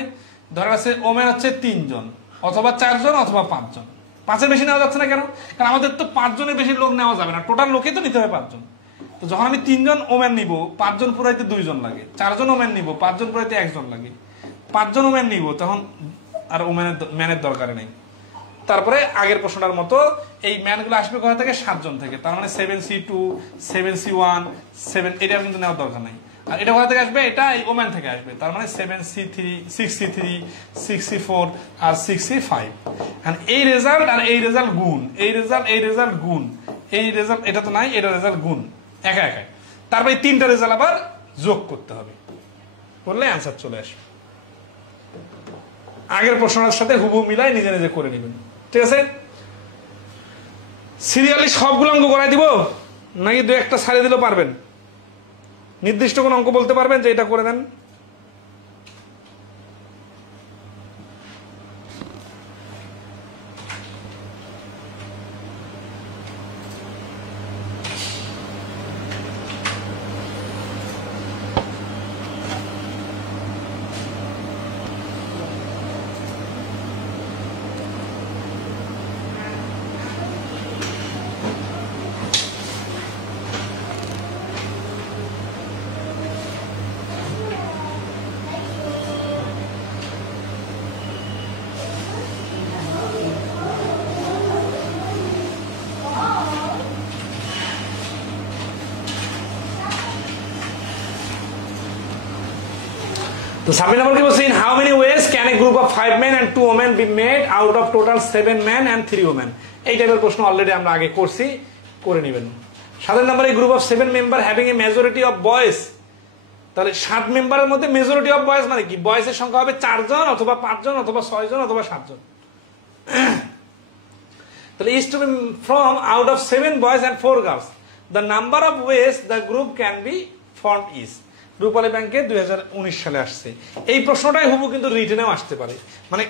ধরা আছে ওমেন হচ্ছে 3 জন অথবা 4 জন অথবা 5 জন। 5-এর বেশি নেওয়া যাচ্ছে না কেন? কারণ আমাদের তো 5 জনের বেশি লোক নেওয়া যাবে না, টোটাল লোকে তো নিতে হবে 5 জন। তো যখন আমি 3 জন ওমেন নিব, 5 জন পুরাইতে 2 জন লাগে, 4 জন ওমেন নিব, 5 জন পুরাইতে 1 জন লাগে, 5 জন ওমেন নিব, তখন আর ম্যানের দরকার নেই। তারপরে আগের প্রশ্নটার মতো এই ম্যানগুলো আসবে কোথা থেকে? 7 জন থেকে। তার মানে 7C2, 7C1, 7, এটা কিন্তু নেওয়ার দরকার নাই। আর এটা কোথা থেকে আসবে? এটা এই ওম্যান থেকে আসবে। তার মানে 7C3, 6C3, 6C4 আর 6C5। এই রেজাল্ট আর এই রেজাল্ট গুণ, এই রেজাল্ট গুণ, এই রেজাল্ট, এটা তো নাই, এটা রেজাল্ট গুণ একা একা। তারপরে 3টা রেজাল্ট আবার যোগ করতে হবে, করলে অ্যান্সার চলে আসবে। আগের প্রশ্নের সাথে হুবহু মিলাই নিজে নিজে করে নেবেন, ঠিক আছে। সিরিয়ালি সবগুলো অঙ্ক করাই দিব নাকি 2-1টা ছাড়িয়ে দিলেও পারবেন? নির্দিষ্ট কোন অঙ্ক বলতে পারবেন যে এটা করে দেন? তো সাবমিট নাম্বার কি বলছে? In how many ways can A group of 5 men and 2 women be made out of total 7 men and 3 women? এই টাইপের প্রশ্ন অলরেডি আমরা আগে করছি, করে নেবেন। 7 নম্বরে group of 7 member having a majority of boys. তাহলে 7 মেম্বারের মধ্যে মেজরিটি অফ বয়েজ মানে কি? বয়েজের সংখ্যা হবে 4 জন অথবা 5 জন অথবা 6 জন অথবা 7 জন। তাহলে is to be from out of 7 boys and 4 girls the number of ways the group can be formed is। রূপালী ব্যাংকে 2019 সালে আসছে এই প্রশ্নটাই হুবহু, কিন্তু রিটেনেও আসতে পারে। মানে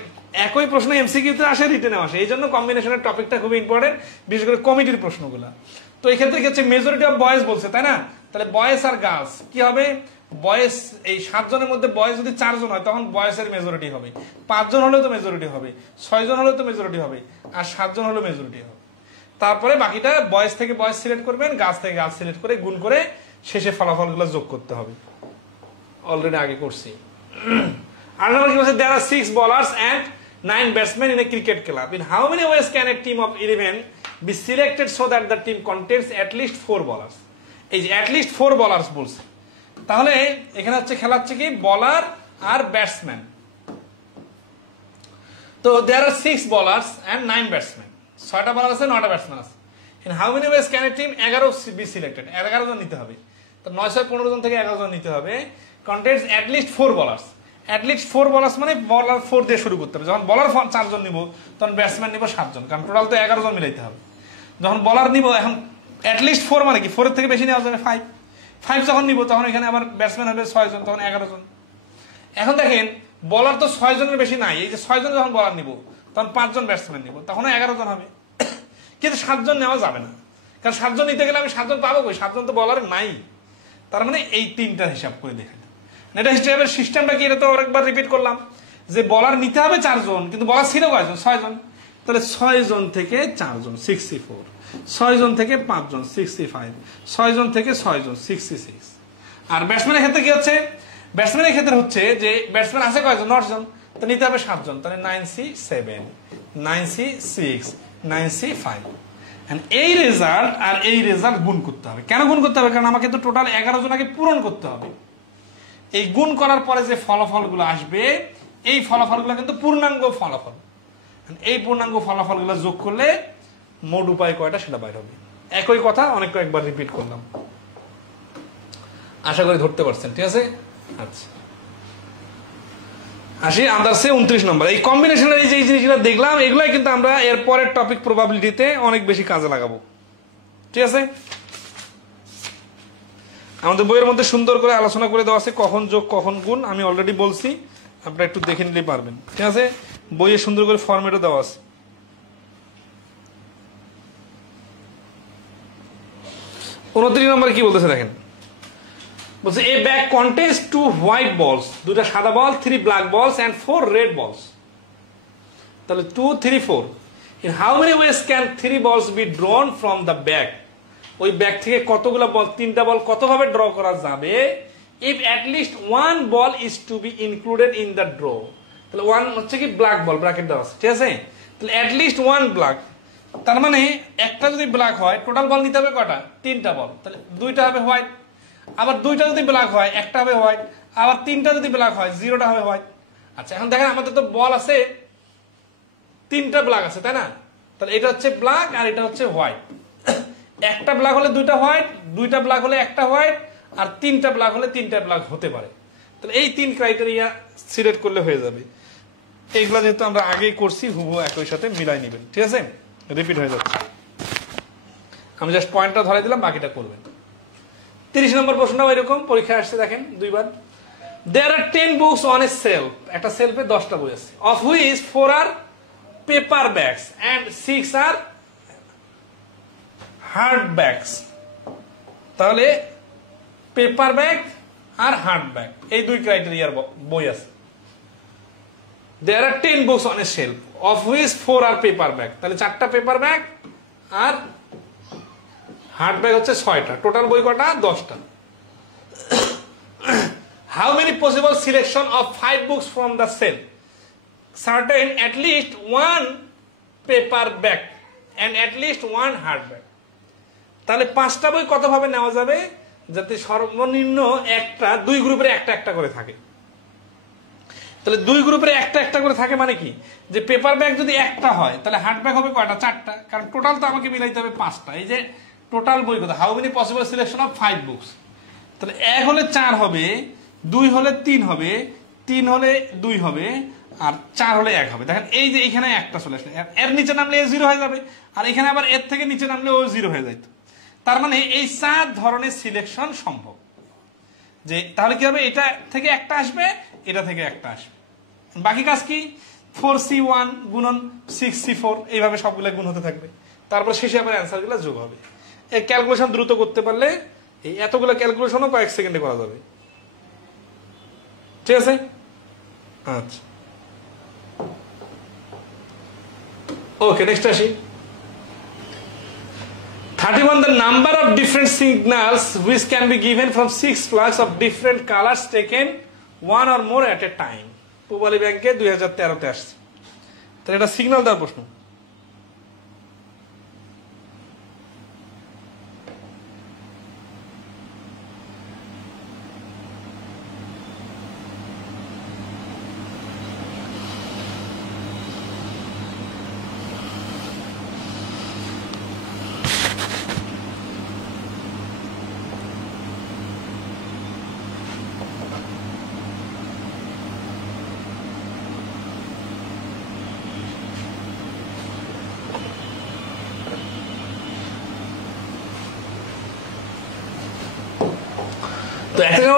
একই প্রশ্ন এমসিকিউতে আসে, রিটেনেও আসে। এই জন্য কম্বিনেশনের টপিকটা খুব ইম্পর্টেন্ট, বিশেষ করে কমিটির প্রশ্নগুলো। তো এই ক্ষেত্রে কি হচ্ছে? মেজরিটি অফ বয়েজ বলছে, তাই না? তাহলে বয়েজ আর গার্লস কি হবে? বয়েজ, এই 7 জনের মধ্যে বয়েজ যদি 4 জন হয় তখন বয়েজের মেজরিটি হবে, 5 জন হলেও তো মেজরিটি হবে, 6 জন হলেও তো মেজরিটি হবে, আর 7 জন হলেও মেজরিটি হবে। তারপরে বাকিটা বয়েজ থেকে বয়েজ সিলেক্ট করবেন, গার্লস থেকে গার্লস সিলেক্ট করে গুণ করে শেষে ফলাফলগুলো যোগ করতে হবে। অলরেডি আগে করছি। আর নাম্বার কি বলছে? There R 6 bowlers and 9 batsmen in a cricket club. In how many ways can a team of 11 be selected so that the team contains at least 4 bowlers? এই যে at least 4 bowlers বলছে, তাহলে এখানে হচ্ছে খেলা হচ্ছে কি বলার আর ব্যাটসম্যান। তো দেয়ার আর 6 bowlers and 9 batsmen, 6টা বলার আছে, 9টা ব্যাটসম্যান আছে। In how many ways can a team 11 be selected? 11 জন নিতে হবে। তো 9-15 জন থেকে 11 জন নিতে হবে। contains at least 4 bowlers, at least 4 bowlers মানে বলার 4 দিয়ে শুরু করতে হবে। যখন বলার 4 জন নিব তখন ব্যাটসম্যান নিব 7 জন, কারণ টোটাল তো 11 জন মিলাইতে হবে। যখন বলার নিব, এখন at least 4 মানে কি? 4 এর থেকে বেশি নেওয়া যাবে 5 যখন নিব তখন এখানে আবার ব্যাটসম্যান হবে 6 জন, তখন 11 জন। এখন দেখেন বলার তো 6 জনের বেশি নাই, এই যে 6 জন যখন বলার নিব তখন 5 জন ব্যাটসম্যান নিব, তখন 11 জন হবে। কিন্তু 7 জন নেওয়া যাবে না, কারণ 7 জন নিতে গেলে আমি 7 জন পাবো কই? 7 জন তো বলার নাই। তার মানে এই 3টা হিসাব করে দেখেন। এটা স্টেপের সিস্টেমটা কি, এটা তো আরেকবার রিপিট করলাম যে বলার নিতে হবে 4 জন, কিন্তু বলার ছিল কয়জন? 6 জন। তাহলে 6 জন থেকে 4 জন 64, 6 জন থেকে 5 জন 65, 6 জন থেকে 6 জন 66। আর ব্যাটসম্যানের ক্ষেত্রে কি হচ্ছে? ব্যাটসম্যানের ক্ষেত্রে হচ্ছে যে ব্যাটসম্যান আছে কয়জন? 9 জন, তো নিতে হবে 7 জন, তাহলে 9C7, 9C6, 9C5। এই রেজাল্ট আর এই রেজাল্ট গুণ করতে হবে। কেন গুণ করতে হবে? কারণ আমাকে তো টোটাল 11 জনকে পূরণ করতে হবে। এই গুণ করার পরে যে ফলাফলগুলো আসবে, এই ফলাফলগুলো কিন্তু পূর্ণাঙ্গ ফলাফল। এই পূর্ণাঙ্গ ফলাফলগুলো যোগ করলে মোট উপায় কয়টা সেটা বাইর হবে। একই কথা অনেক কয়েকবার রিপিট করলাম, আশা করি ধরতে পারছেন। ঠিক আছে, আচ্ছা আসি আন্দাজে 29 নম্বর। এই কম্বিনেশনের এই যে জিনিসগুলো দেখলাম, এগুলাই কিন্তু আমরা এর পরের টপিক প্রবাবিলিটিতে অনেক বেশি কাজে লাগাবো। ঠিক আছে, আমাদের বইয়ের মধ্যে সুন্দর করে আলোচনা করে দেওয়া আছে কখন যোগ কখন গুণ, আমি অলরেডি বলছি, আপনারা একটু দেখে নিলেই পারবেন। ঠিক আছে, বইয়ে সুন্দর করে ফরম্যাটও দেওয়া আছে। 29 নম্বরে কি বলতেছে দেখেন, বলছে এ ব্যাগ কন্টেন্স 2 হোয়াইট বলস, 2টা সাদা ball, 3 black balls and 4 red balls. তাহলে 2, 3, 4, in how many ways can 3 balls be drawn from the bag? ওই ব্যাগ থেকে কতগুলো বল, 3টা বল কতভাবে ড্র করা যাবে? If at least 1 ball is to be included in the draw. তাহলে 1 হচ্ছে কি ব্ল্যাক বল, ব্র্যাকেট দেওয়া আছে। ঠিক আছে, তাহলে অ্যাট লিস্ট 1 ব্ল্যাক, তার মানে একটা যদি ব্ল্যাক হয় টোটাল বল নিতে হবে কয়টা? 3টা বল, তাহলে 2টা হবে হোয়াইট। আবার 2টা যদি ব্ল্যাক হয় 1টা হবে হোয়াইট, আবার 3টা যদি ব্ল্যাক হয় 0টা হবে হোয়াইট। আচ্ছা, এখন দেখেন আমাদের তো বল আছে 3টা ব্ল্যাক আছে, তাই না? তাহলে এটা হচ্ছে ব্ল্যাক আর এটা হচ্ছে হোয়াইট। একটা ব্ল্যাক হলে 2টা হোয়াইট, 2টা ব্ল্যাক হলে 1টা হোয়াইট, আর 3টা ব্ল্যাক হলে 3টা ব্ল্যাক হতে পারে। তাহলে এই 3 ক্রাইটেরিয়া সিলেক্ট করলে হয়ে যাবে। এইগুলা যেহেতু আমরা আগেই করছি, হুবহু একই সাথে মিলাই নেবেন। ঠিক আছে, রিপিট হয়ে যাচ্ছে, আমি জাস্ট পয়েন্টটা ধরে দিলাম, বাকিটা করবেন। 30 নম্বর প্রশ্নটাও এরকম পরীক্ষায় আসছে, দেখেন 2 বার। There are 10 books on a shelf, একটা সেলফে 10টা বই আছে, of which 4 are paperbacks and 6 are hardbacks। তাহলে পেপারব্যাক আর হার্ডব্যাক এই 2 ক্রাইটেরিয়ার বই আছে। There are 10 books on a shelf, of which 4 are paperback। তাহলে 4টা পেপারব্যাক আর হার্ডব্যাক হচ্ছে 6টা, টোটাল বই কটা? 10টা। How many possible selection of 5 books from the shelf? Certain at least 1 paperback and at least 1 hardback। তাহলে 5টা বই কত ভাবে নেওয়া যাবে? যাতে সর্বনিম্ন একটা 2 গ্রুপের একটা একটা করে থাকে। তাহলে 2 গ্রুপের একটা একটা করে থাকে মানে কি, যে পেপারব্যাক যদি একটা হয় তাহলে হার্ডব্যাক হবে কয়টা? 4টা, কারণ টোটাল তো আমাকে মিলাইতে হবে 5টা। এই যে টোটাল বই কত? How many possible selection of 5 books. তাহলে 1 হলে 4 হবে, 2 হলে 3 হবে, 3 হলে 2 হবে, আর 4 হলে 1 হবে। দেখেন এই যে এখানে একটা চলে আসলে, এর নিচে নামলে এ 0 হয়ে যাবে, আর এখানে আবার এর থেকে নিচে নামলে ও 0 হয়ে যাইতো। তার মানে এই 4 ধরনের সিলেকশন সম্ভব। যে তাহলে কি হবে, এটা থেকে একটা আসবে, এটা থেকে একটা আসবে, বাকি কাজ কি? 4C1 গুণন 6C4, এইভাবে সবগুলো গুণ হতে থাকবে। তারপর শেষে আবার অ্যান্সার গুলো যোগ হবে। এই ক্যালকুলেশন দ্রুত করতে পারলে এই এতগুলো ক্যালকুলেশনও কয়েক সেকেন্ডে করা যাবে। ঠিক আছে, আচ্ছা ওকে, নেক্সট আসি। 31, the number of different signals which can be given from 6 flags of different colors taken 1 or more at a time। Pubali ব্যাংকে 2013-তে আসছে। তাহলে এটা সিগন্যাল দেওয়ার প্রশ্ন।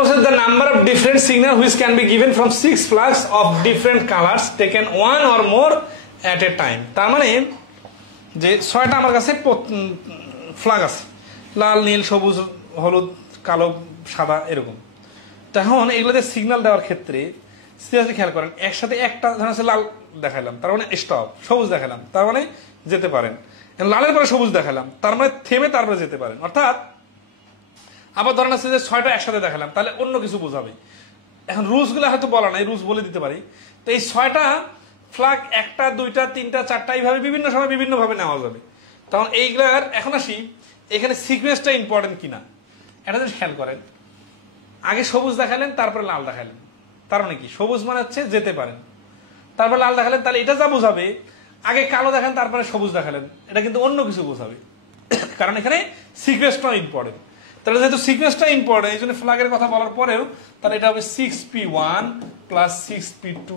So the number of different signals which can be given from 6 flags of different colors taken 1 or more at a time। তার মানে যে 6টা আমার কাছে ফ্ল্যাগ আছে, লাল, নীল, সবুজ, হলুদ, কালো, সাদা, এরকম। তখন এগুলোতে সিগন্যাল দেওয়ার ক্ষেত্রে সিরিয়াসলি খেয়াল করেন, একসাথে একটা ধরেন হচ্ছে লাল দেখালাম তার মানে স্টপ, সবুজ দেখালাম তার মানে যেতে পারেন, লালের পরে সবুজ দেখালাম তার মানে থেমে তারপরে যেতে পারেন। অর্থাৎ আবার ধরেন আছে যে 6টা একসাথে দেখালাম তাহলে অন্য কিছু বোঝাবে। এখন রুলস গুলো হয়তো বলা নাই, রুলস বলে দিতে পারি। তো এই 6টা ফ্ল্যাগ 1টা 2টা 3টা 4টা এইভাবে বিভিন্ন সময় বিভিন্ন ভাবে নেওয়া যাবে। তখন এইগুলার এখন আসি এখানে সিকোয়েন্সটা ইম্পর্টেন্ট কিনা এটা যদি খেয়াল করেন, আগে সবুজ দেখালেন তারপরে লাল দেখালেন, তার মানে কি সবুজ মানে হচ্ছে যেতে পারেন, তারপর লাল দেখালেন, তাহলে এটা যা বোঝাবে আগে কালো দেখান তারপরে সবুজ দেখালেন, এটা কিন্তু অন্য কিছু বোঝাবে, কারণ এখানে সিকোয়েন্সটা ইম্পর্টেন্ট। তাহলে যেহেতু সিকোয়েন্সটা ইম্পর্টেন্ট এই জন্য ফ্ল্যাগের কথা বলার পরেও তাহলে এটা হবে 6p1 plus 6p2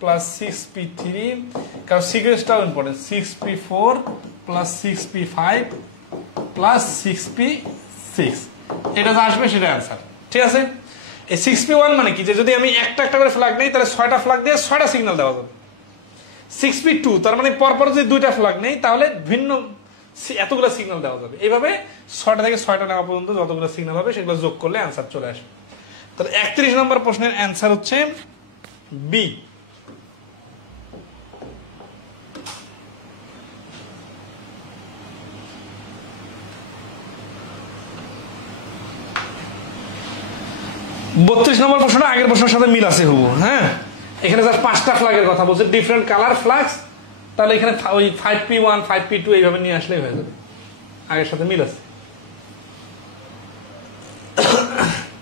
plus 6p3, কারণ সিকোয়েন্সটাও important, 6p4 plus 6p5 plus 6p6, এটা যা আসবে সেটা অ্যান্সার। ঠিক আছে, এই 6p1 মানে কি, যে যদি আমি একটা একটা করে ফ্ল্যাগ নেই তাহলে 6টা ফ্ল্যাগ দিয়ে 6টা সিগন্যাল দেওয়া যাবে। 6p2 তার মানে পরপর যদি 2টা ফ্ল্যাগ নেই তাহলে ভিন্ন এতগুলো সিগন্যাল দেওয়া যাবে। এইভাবে 6টা থেকে 6টা নেওয়া পর্যন্ত যতগুলো সিগন্যাল হবে সেগুলো যোগ করলে অ্যান্সার চলে আসবে। তাহলে 31 নম্বর প্রশ্নের অ্যান্সার হচ্ছে বি। বত্রিশ নম্বর প্রশ্নটা আগের প্রশ্নের সাথে মিল আছে হুবহু। হ্যাঁ, এখানে জাস্ট 5টা ফ্ল্যাগের কথা বলছে, ডিফারেন্ট কালার ফ্ল্যাগস, তাহলে এখানে ওই 5p1 5p2 এইভাবে নিয়ে আসলেই হয়ে যাবে, আগের সাথে মিল আছে।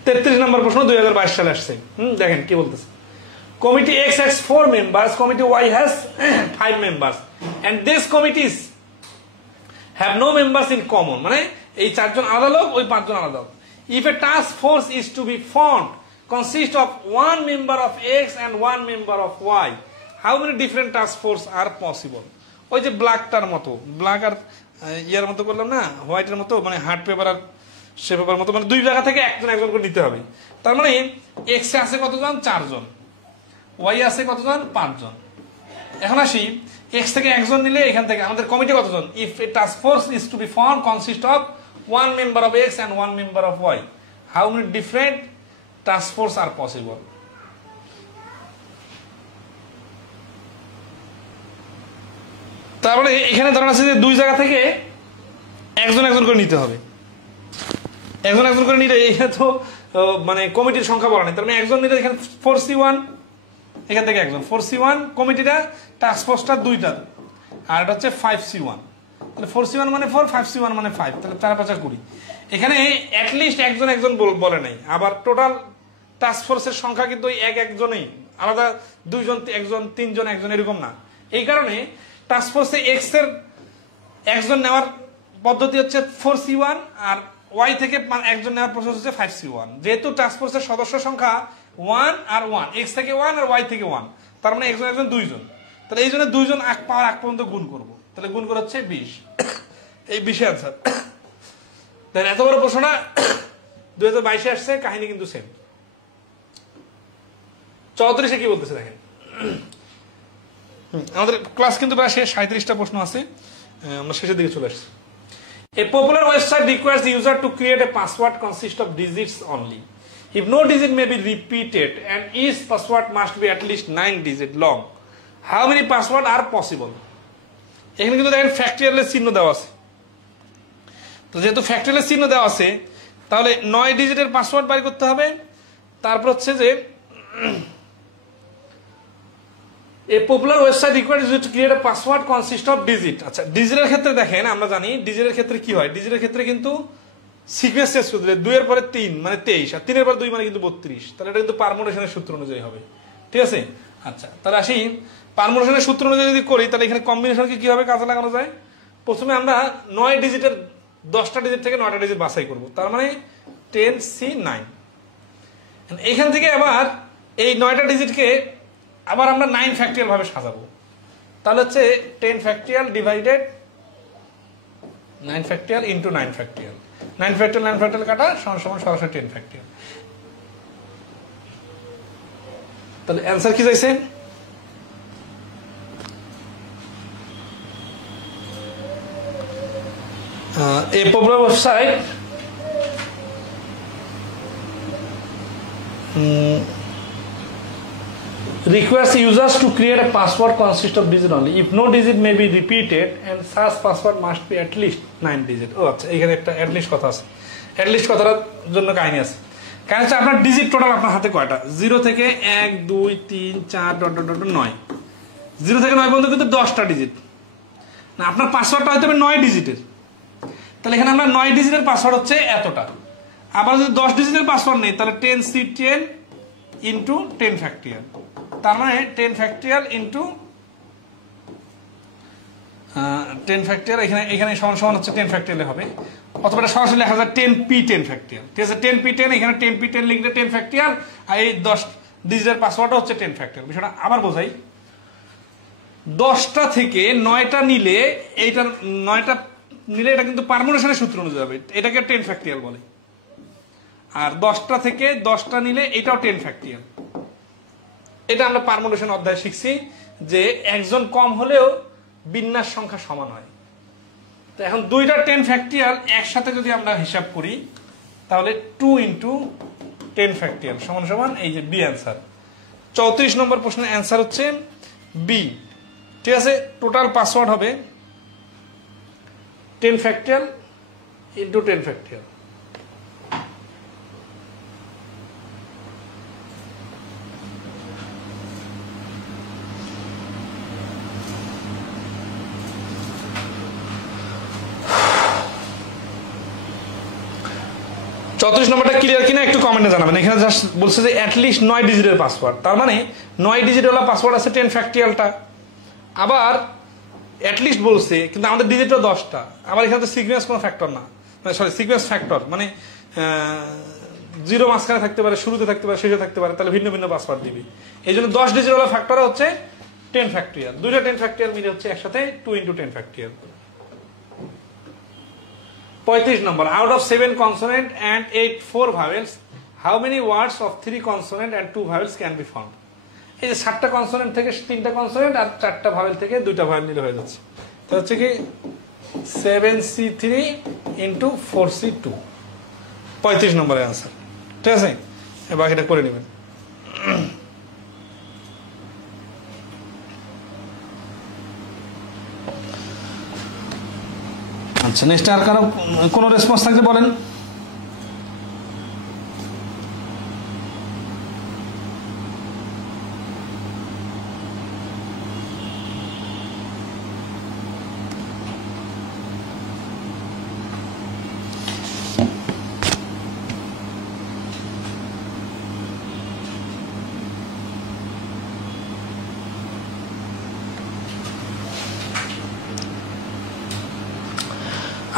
33 নম্বর প্রশ্ন 2022 সালে আসছে। দেখেন কি বলতেছে, committee X has 4 members, committee Y has 5 members and these committees have no members in common, মানে এই 4 জন আলাদা লোক, ওই 5 জন আলাদা লোক। If a task force is to be formed consist of 1 member of X and 1 member of Y, how many different task force are possible? ওই যে ব্ল্যাকটার মতো, ব্ল্যাক আর ইয়ার মতো করলাম না, হোয়াইটের মতো, মানে হার্ড পেপার আর সে পেপার মতো, মানে দুই জায়গা থেকে একজন একজন করে নিতে হবে। তার মানে এক্স এ আছে কতজন, 4 জন, ওয়াই আছে কতজন, 5 জন। এখন আসি এক্স থেকে একজন নিলে এখান থেকে আমাদের কমিটি কতজন, if a task force is to be form consist of 1 member of X and 1 member of Y, how many different task force are possible? তারপরে এখানে ধরুন আছে যে দুই জায়গা থেকে একজন একজন করে নিতে হবে, একজন একজন করে নিলে এখানে তো মানে কমিটির সংখ্যা বলা নেই, তার মানে একজন নিলে এখানে 4c1, এখান থেকে একজন 4c1 কমিটিটা, টাস্ক ফোর্সটা 2টা, আর এটা হচ্ছে 5c1, তাহলে 4c1 মানে 4, 5c1 মানে 5, তাহলে 4 5 20। এখানে অ্যাটলিস্ট একজন একজন বলে নাই, আবার টোটাল টাস্ক ফোর্সের সংখ্যা কিন্তু ওই একজনেই, আলাদা 2 জন 1 জন 3 জন 1 জন এরকম না। এই কারণে টাস্ক ফোর্সে এক্স এর একজন নেওয়ার পদ্ধতি হচ্ছে 4c1 আর ওয়াই থেকে একজন নেওয়ার প্রসেস হচ্ছে 5c1। যেহেতু টাস্ক ফোর্সের সদস্য সংখ্যা 1 আর 1, এক্স থেকে 1 আর ওয়াই থেকে 1, তার মানে একজন একজন 2 জন, তাহলে এই জন্য 2 জন পাওয়ার আগ পর্যন্ত গুণ করবো, তাহলে গুণ করে হচ্ছে 20, এই 20 অ্যান্সার। তাহলে এত বড় প্রশ্নটা 2022 আসছে, কাহিনী কিন্তু সেম। 34 কি বলতেছে দেখেন, আমাদের ক্লাস কিন্তু প্রায় শেষ, 37টা প্রশ্ন আছে, আমরা শেষের দিকে চলে আসছি। A popular website requires the user to create a password consist of digits only. If no digit may be repeated and each password must be at least 9 digit long, how many password are possible? এখানে কিন্তু দেখেন ফ্যাক্টরিয়ালের চিহ্ন দেওয়া আছে, তো যেহেতু ফ্যাক্টরিয়ালের চিহ্ন দেওয়া আছে তাহলে 9 ডিজিটের পাসওয়ার্ড বাইর করতে হবে। তারপর হচ্ছে যে A popular website requires you to create a password consist of digit. আচ্ছা, ডিজিটের ক্ষেত্রে দেখেন আমরা জানি ডিজিটের ক্ষেত্রে কি হয়, ডিজিটের ক্ষেত্রে কিন্তু সিকোয়েন্স শেষ করতে 2 এর পরে 3 মানে 23, আর 3 এর পরে 2 মানে কিন্তু 32, তাহলে এটা কিন্তু পারমুটেশনের সূত্র অনুযায়ী হবে। ঠিক আছে, আচ্ছা তাহলে আসি পারমুটেশনের সূত্র অনুযায়ী যদি করি তাহলে এখানে কম্বিনেশনকে কিভাবে কাজে লাগানো যায়। প্রথমে আমরা 9 ডিজিটের 10টা ডিজিট থেকে 9টা ডিজিট বাছাই করব, তার মানে 10c9। এখান থেকে আবার এই 9টা ডিজিটকে আবার আমরা 9 ফ্যাক্টরিয়াল ভাবে সাজাবো, তাহলে হচ্ছে 10 factorial divided 9 factorial into 9 factorial, 9 factorial 9 factorial কাটা সমান সমান সরাসরি 10 ফ্যাক্টরিয়াল। তাহলে অ্যান্সার কি যাইছে, a popular website requires users to create a password consist of digit only. If no digit may be repeated and such password must be at least 9 digit. ও আচ্ছা, এখানে একটা at least কথা আছে। at least কথাটার জন্য কাহিনী আছে। কারণ হচ্ছে আপনার ডিজিট টোটাল আপনার হাতে কয়টা? 0 থেকে 1 2 3 4 ডট ডট ডট 9। 0 থেকে 9 পর্যন্ত কিন্তু 10টা ডিজিট। না, আপনার পাসওয়ার্ডটা হয়তো 9 ডিজিটের। তাহলে এখানে আমরা 9 ডিজিটের পাসওয়ার্ড হচ্ছে এতটা। আবার যদি 10 ডিজিটের পাসওয়ার্ড নেই তাহলে 10C10 ইনটু 10 ফ্যাক্টরিয়াল। তার মানে 10 ফ্যাক্টরিয়াল ইনটু 10 ফ্যাক্টরিয়াল, এখানে সমান সমান হচ্ছে 10 ফ্যাক্টরিয়ালে হবে, অথবা এটা সরাসরি লেখা যায় 10P10 ফ্যাক্টরিয়াল। ঠিক আছে, 10P10, এখানে 10P10 লিখলে 10 ফ্যাক্টরিয়াল, আর এই 10 ডিজিটের পাসওয়ার্ডও হচ্ছে 10 ফ্যাক্টরিয়াল। বিষয়টা আবার বোঝাই, 10টা থেকে 9টা নিলে এইটা 9টা নিলে এটা কিন্তু পারমুটেশনের সূত্র অনুযায়ী হবে, এটাকে 10 ফ্যাক্টরিয়াল বলে। আর 10টা থেকে 10টা নিলে এটাও 10 ফ্যাক্টরিয়াল। এটা আমরা পারমুটেশন অধ্যায় শিখছি যে একজন কম হলেও বিন্যাস সংখ্যা সমান হয়। তো এখন দুইটা 10 ফ্যাক্টরিয়াল একসাথে যদি আমরা হিসাব করি তাহলে 2 ইন্টু 10 ফ্যাক্টরিয়াল সমান সমান এই যে বি অ্যান্সার। 34 নম্বর প্রশ্নের অ্যান্সার হচ্ছে বি। ঠিক আছে, টোটাল পাসওয়ার্ড হবে 10 ফ্যাক্টরিয়াল ইন্টু 10 ফ্যাক্টরিয়াল। চৌত্রিশ নম্বরটা ক্লিয়ার কিনা একটু কমেন্টে জানাবেন। এখানে জাস্ট বলছে যে অ্যাটলিস্ট 9 ডিজিটের পাসওয়ার্ড, তার মানে 9 ডিজিটওয়ালা পাসওয়ার্ড আছে 10 ফ্যাক্টরিয়ালটা। আবার অ্যাটলিস্ট বলছে কিন্তু আমাদের ডিজিটও 10টা। আবার এখানে তো সিকোয়েন্স কোনো ফ্যাক্টর না, সরি সিকোয়েন্স ফ্যাক্টর মানে 0 মাঝখানে থাকতে পারে, শুরুতে থাকতে পারে, শেষে থাকতে পারে, তাহলে ভিন্ন ভিন্ন পাসওয়ার্ড দিবি। এই জন্য 10 ডিজিটওয়ালা ফ্যাক্টর হচ্ছে 10 ফ্যাক্টরিয়াল। দুইটা 10 ফ্যাক্টরিয়াল মিলে হচ্ছে একসাথে 2 into 10 factorial. 35 number, out of 7 consonant and 8 4 vowels how many words of 3 consonant and 2 vowels can be found. এই যে 7টা কনসোনেন্ট থেকে 3টা কনসোনেন্ট আর 4টা ভাওয়েল থেকে 2টা ভাওয়েল নিলে হয়ে যাচ্ছে। তো হচ্ছে কি 7C3 ইন্টু 4C2, 35 নম্বরের অ্যান্সার। ঠিক আছে, বাকিটা করে নেবেন। আচ্ছা, নেক্সট আর কারো কোনো রেসপন্স থাকলে বলেন।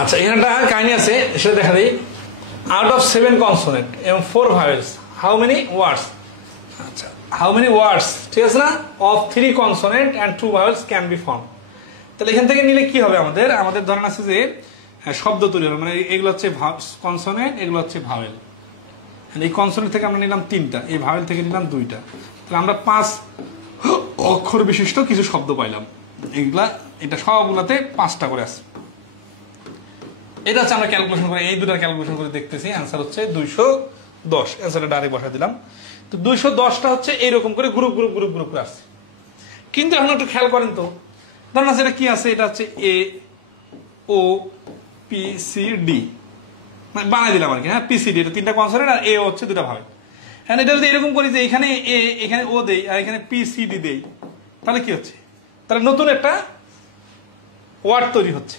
আচ্ছা, এখানে একটা কাহিনী আছে, সেটা দেখা দিই। আউট অফ 7 কনসোনেন্ট এবং 4 ভাওয়েলস হাউ মেনি ওয়ার্ডস, আচ্ছা হাউ মেনি ওয়ার্ডস, ঠিক আছে না, of 3 consonant and 2 vowels can be found. তাহলে এখান থেকে নিলে কি হবে, আমাদের ধরেন আছে যে শব্দ তৈরি হবে, মানে এগুলো হচ্ছে কনসোনেন্ট, এগুলো হচ্ছে ভাওয়েল। এই কনসোনেন্ট থেকে আমরা নিলাম 3টা, এই ভাওয়েল থেকে নিলাম 2টা, তাহলে আমরা 5 অক্ষর বিশিষ্ট কিছু শব্দ পাইলাম। এগুলা এটা সবগুলাতে 5টা করে আছে। এটা হচ্ছে আমরা ক্যালকুলেশন করে, এই দুটার ক্যালকুলেশন করে দেখতেছি, অ্যান্সার হচ্ছে 210। অ্যান্সারটা ডাইরেক্ট বসাই দিলাম। তো 210টা হচ্ছে এইরকম করে গ্রুপ গ্রুপ গ্রুপ গ্রুপ করে আসছে। কিন্তু এখন একটু খেয়াল করেন তো, ধরেন আছে এটা কি আছে, এটা হচ্ছে AOPCD, মানে বানাই দিলাম আর কি। হ্যাঁ, PCD এটা 3টা কনসোনেন্ট আর A হচ্ছে 2টা ভাওয়েল। হ্যাঁ, এটা যদি এরকম করি যে এখানে A, এখানে O দেই আর এখানে PCD দেই, তাহলে কি হচ্ছে, তাহলে নতুন একটা ওয়ার্ড তৈরি হচ্ছে।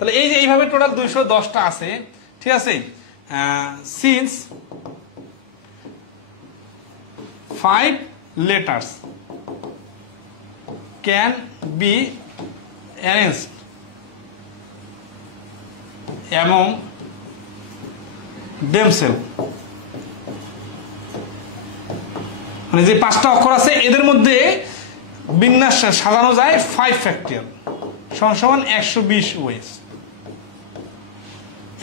তাহলে এই যে এইভাবে টোটাল 210টা আছে। ঠিক আছে, since 5 letters can be arranged among themselves, মানে যে 5টা অক্ষর আছে এদের মধ্যে বিন্যাস সাজানো যায় 5 ফ্যাক্টরিয়াল সমান সমান 120 ওয়েজ,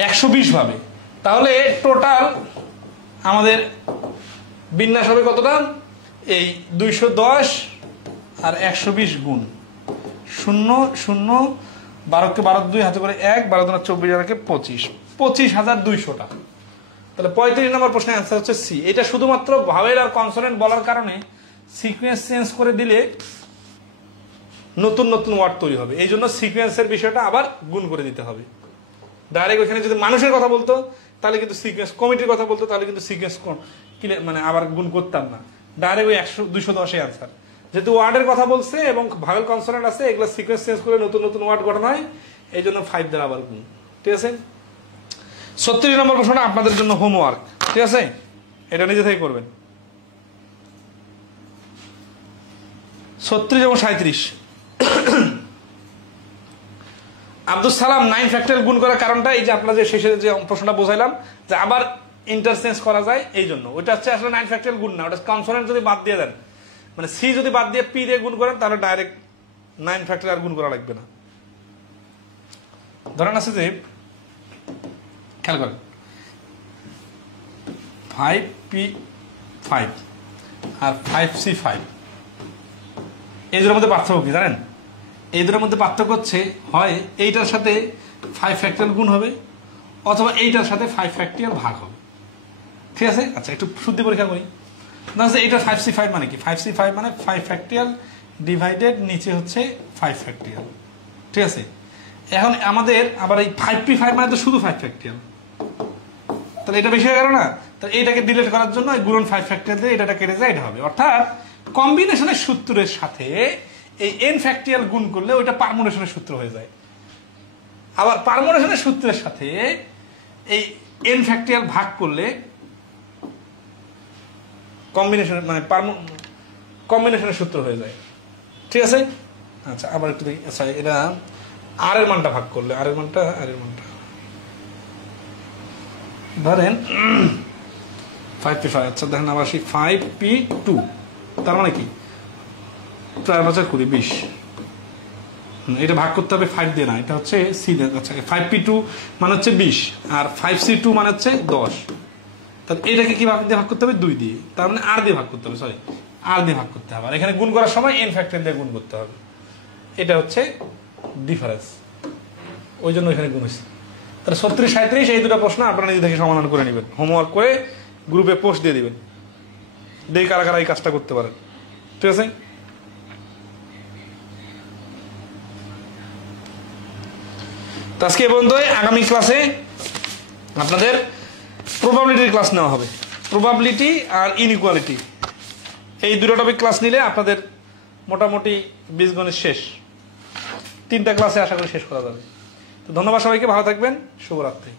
120 ভাবে। তাহলে টোটাল আমাদের বিন্যাস হবে কতটা, এই 210 আর 120 গুণ 0 0 12কে 12 2 হাতে করে 1, 12 2 24 25, 25,200টা। তাহলে 35 নম্বর প্রশ্নের অ্যান্সার হচ্ছে সি। এটা শুধুমাত্র ভাওয়েল আর কনসোনেন্ট বলার কারণে সিকোয়েন্স চেঞ্জ করে দিলে নতুন নতুন ওয়ার্ড তৈরি হবে, এই জন্য সিকোয়েন্সের বিষয়টা আবার গুণ করে দিতে হবে। ডাইরেক্ট ওইখানে যদি মানুষের কথা বলতো তাহলে কিন্তু সিকোয়েন্স, কমিটির কথা বলতো তাহলে কিন্তু সিকোয়েন্স মানে আবার গুণ করতাম না, ডাইরেক্ট ওই 210 অ্যান্সার। যেহেতু ওয়ার্ডের কথা বলছে এবং ভাওয়েল কনসোনেন্ট আছে, এগুলো সিকোয়েন্স চেঞ্জ করে নতুন নতুন ওয়ার্ড গঠন হয়, এই জন্য 5 দ্বারা আবার গুণ। ঠিক আছে, 36 নম্বর প্রশ্নটা আপনাদের জন্য হোমওয়ার্ক। ঠিক আছে, এটা নিজে থেকে করবেন। 36 এবং 37 আব্দুল সালাম 9 ফ্যাক্টরিয়াল গুণ করার কারণটা এই যে আপনারা যে শেষে যে প্রশ্নটা বোঝাইলাম যে আবার ইন্টারচেঞ্জ করা যায়, এই জন্য। ওইটা হচ্ছে আসলে 9 ফ্যাক্টরিয়াল গুণ না, ওটা কনসোনেন্ট যদি বাদ দিয়ে দেন, মানে সি যদি বাদ দিয়ে পি দিয়ে গুণ করেন তাহলে ডাইরেক্ট 9 ফ্যাক্টরিয়াল গুণ করা লাগবে না। ধরেন আছে যে, খেয়াল করেন 5p5 আর 5c5, এই দুটোর মধ্যে পার্থক্য কি জানেন? এই দুটোর মধ্যে পার্থক্য হচ্ছে হয় এইটার সাথে 5 ফ্যাক্টরিয়াল গুণ হবে অথবা এইটার সাথে 5 ফ্যাক্টরিয়াল ভাগ হবে। ঠিক আছে, আচ্ছা একটু শুদ্ধি পরীক্ষা করি। এইটা 5c5 মানে কি? 5c5 মানে 5 ফ্যাক্টরিয়াল ডিভাইডেড নিচে হচ্ছে 5 ফ্যাক্টরিয়াল। ঠিক আছে, এখন আমাদের আবার এই 5p5 মানে তো শুধু 5 ফ্যাক্টরিয়াল, তাহলে এটা বেশি হয়ে গেল না? তাহলে এইটাকে ডিলিট করার জন্য গুণন 5 ফ্যাক্টরিয়াল দিয়ে এটা কেটে যায়, এটা হবে। অর্থাৎ কম্বিনেশনের সূত্রের সাথে এই n ফ্যাক্টরিয়াল গুণ করলে ওইটা পারমুটেশনের সূত্র হয়ে যায়, আবার পারমুটেশনের সূত্রের সাথে এই n ফ্যাক্টরিয়াল ভাগ করলে কম্বিনেশন মানে কম্বিনেশনের সূত্র হয়ে যায়। ঠিক আছে, আচ্ছা আবার একটু দেখি। আচ্ছা এটা আর এর মানটা ভাগ করলে, আর এর মানটা ধরেন 5p5, আচ্ছা দেখেন আবার সেই 5p2, তার মানে কি 4×4=20, এটা ভাগ করতে হবে 5 দিয়ে না, এটা হচ্ছে সি দিয়ে। আচ্ছা 5p2 মানে হচ্ছে 20 আর 5c2 মানে হচ্ছে 10, তাহলে এটাকে কি দিয়ে ভাগ করতে হবে? 2 দিয়ে, তার মানে আর দিয়ে ভাগ করতে হবে, সরি আর দিয়ে ভাগ করতে হবে। আর এখানে গুণ করার সময় n ফ্যাক্টরিয়াল দিয়ে গুণ করতে হবে, এটা হচ্ছে ডিফারেন্স, ওই জন্য এখানে গুণ হয়েছে। তাহলে 36, 37 এই দুটো প্রশ্ন আপনারা নিজে থেকে সমাধান করে নেবেন, হোমওয়ার্ক করে গ্রুপে পোস্ট দিয়ে দিবেন, দেখি কারা কারা এই কাজটা করতে পারেন। ঠিক আছে, আজকে এই পর্যন্ত। আগামী ক্লাসে আপনাদের প্রবাবিলিটির ক্লাস নেওয়া হবে, প্রবাবিলিটি আর ইনইকুয়ালিটি, এই দুটো টপিক ক্লাস নিলে আপনাদের মোটামুটি বীজগণিত শেষ, 3টা ক্লাসে আশা করি শেষ করা যাবে। তো ধন্যবাদ সবাইকে, ভালো থাকবেন, শুভরাত্রি।